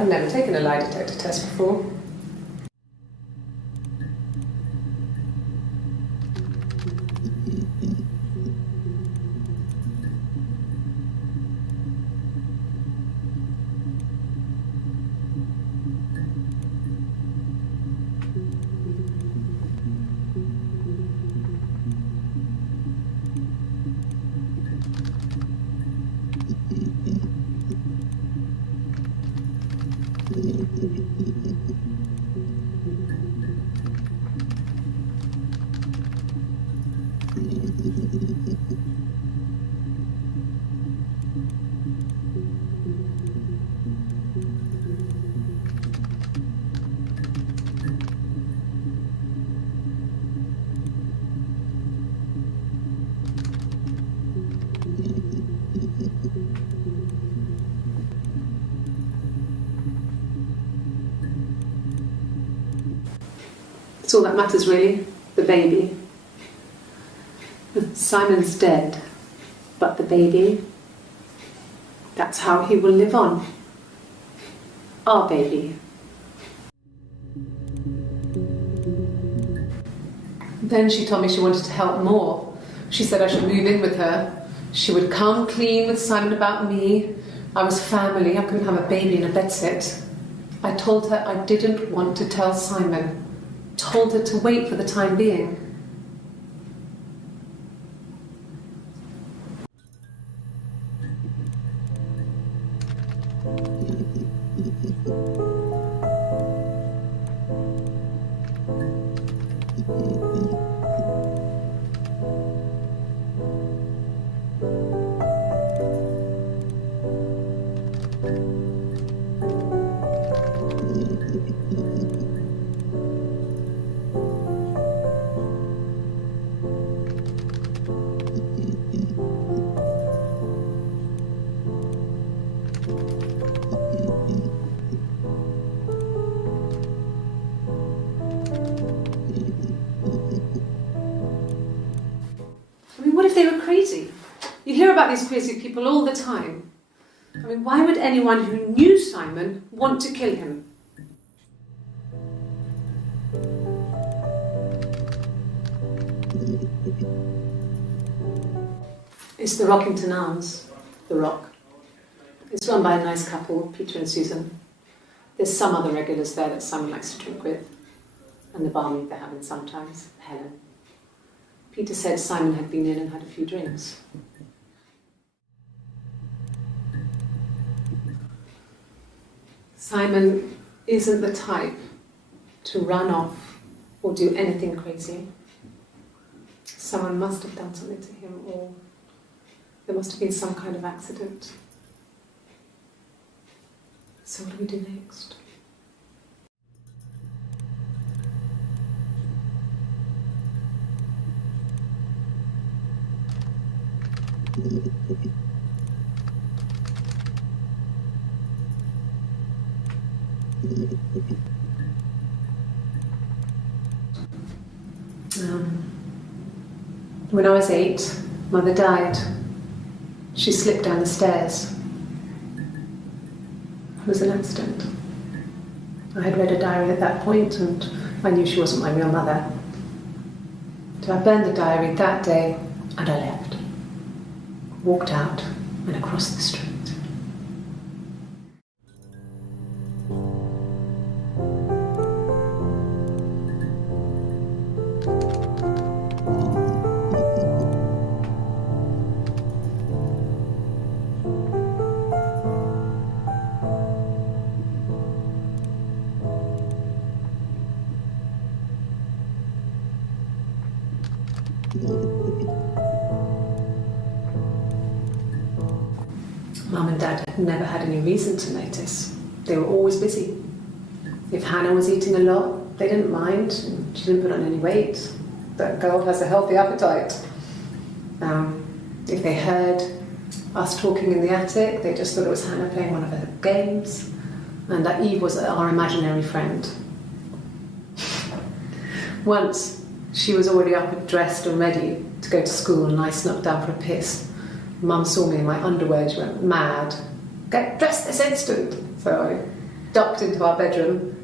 I've never taken a lie detector test before. It's all that matters, really. The baby. Simon's dead, but the baby, that's how he will live on. Our baby. Then she told me she wanted to help more. She said I should move in with her. She would come clean with Simon about me. I was family. I couldn't have a baby in a bedsit. I told her I didn't want to tell Simon. Told her to wait for the time being. I mean, what if they were crazy? You hear about these crazy people all the time. I mean, why would anyone who knew Simon want to kill him? It's the Rockington Arms, The Rock. It's run by a nice couple, Peter and Susan. There's some other regulars there that Simon likes to drink with, and the barmaid they're having sometimes, Helen. Peter said Simon had been in and had a few drinks. Simon isn't the type to run off or do anything crazy. Someone must have done something to him, or there must have been some kind of accident. So what do we do next? When I was 8, Mother died. She slipped down the stairs. It was an accident. I had read a diary at that point and I knew she wasn't my real mother. So I burned the diary that day and I left. Walked out and across the street. Mum and Dad had never had any reason to notice. They were always busy. If Hannah was eating a lot, they didn't mind. She didn't put on any weight. That girl has a healthy appetite. If they heard us talking in the attic, they just thought it was Hannah playing one of her games, and that Eve was our imaginary friend. Once, she was already up and dressed and ready to go to school, and I snuck down for a piss. Mum saw me in my underwear, she went mad. Get dressed this instant! So I ducked into our bedroom,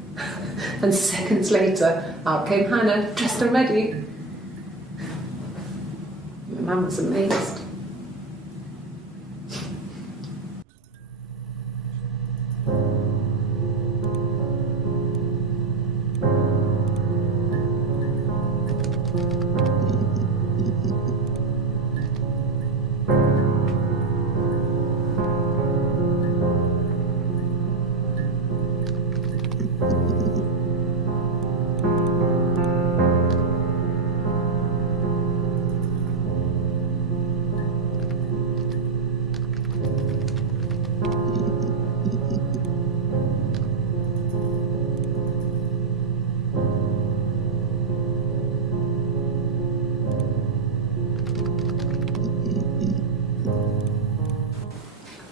and seconds later, out came Hannah, dressed and ready. My mum was amazed.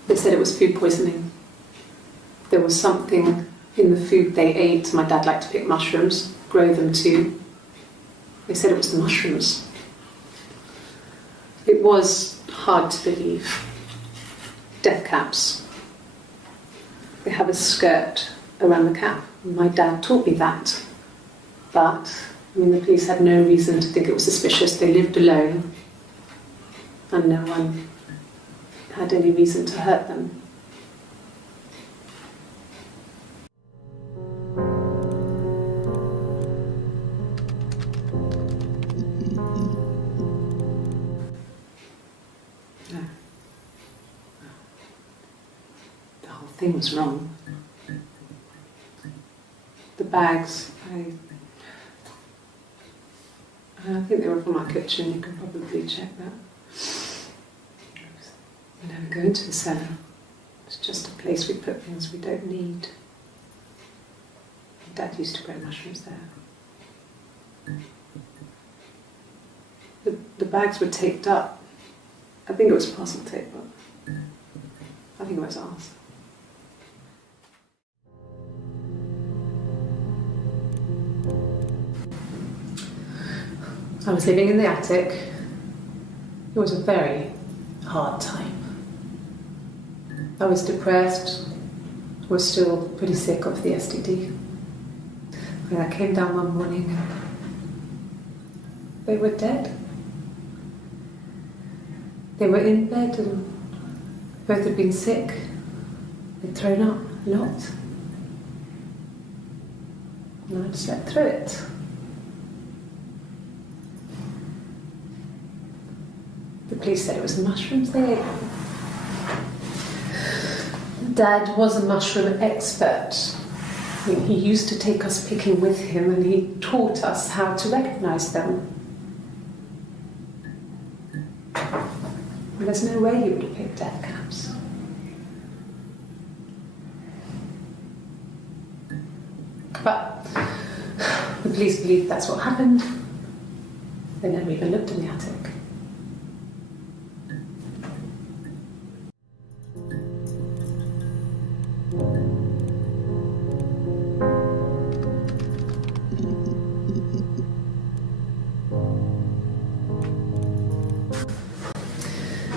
They said it was food poisoning. There was something in the food they ate. My dad liked to pick mushrooms, grow them too. They said it was the mushrooms. It was hard to believe. Death caps. They have a skirt around the cap. My dad taught me that. But, the police had no reason to think it was suspicious. They lived alone, and no one had any reason to hurt them. No. The whole thing was wrong. The bags, I think they were from our kitchen. You can probably check that. We never go into the cellar. It's just a place we put things we don't need. Dad used to grow mushrooms there. The bags were taped up. I think it was parcel tape, but I think it was ours. I was living in the attic. It was a very hard time. I was depressed, was still pretty sick of the STD. And I came down one morning and they were dead. They were in bed and both had been sick. They'd thrown up a lot. And I'd slept through it. The police said it was mushrooms they ate. Dad was a mushroom expert. He used to take us picking with him and he taught us how to recognise them. There's no way he would have picked death caps. But the police believe that's what happened. They never even looked in the attic.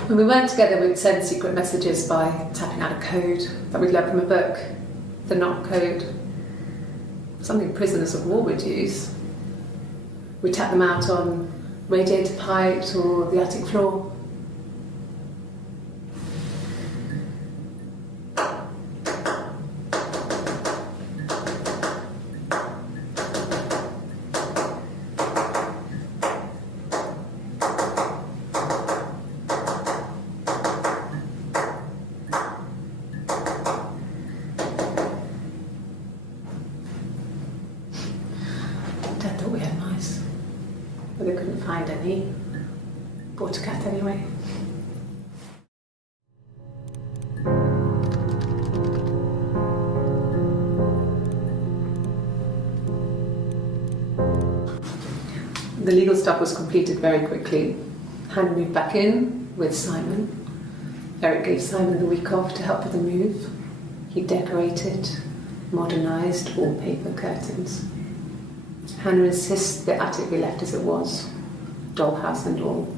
When we weren't together, we'd send secret messages by tapping out a code that we'd learned from a book, the knock code, something prisoners of war would use. We'd tap them out on radiator pipes or the attic floor. Dad thought we had mice, but they couldn't find any. Bought a cat anyway. The legal stuff was completed very quickly. Hannah moved back in with Simon. Eric gave Simon the week off to help with the move. He decorated, modernised wallpaper, curtains. Hannah insists the attic be left as it was, dollhouse and all.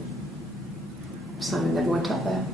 Simon never went up there.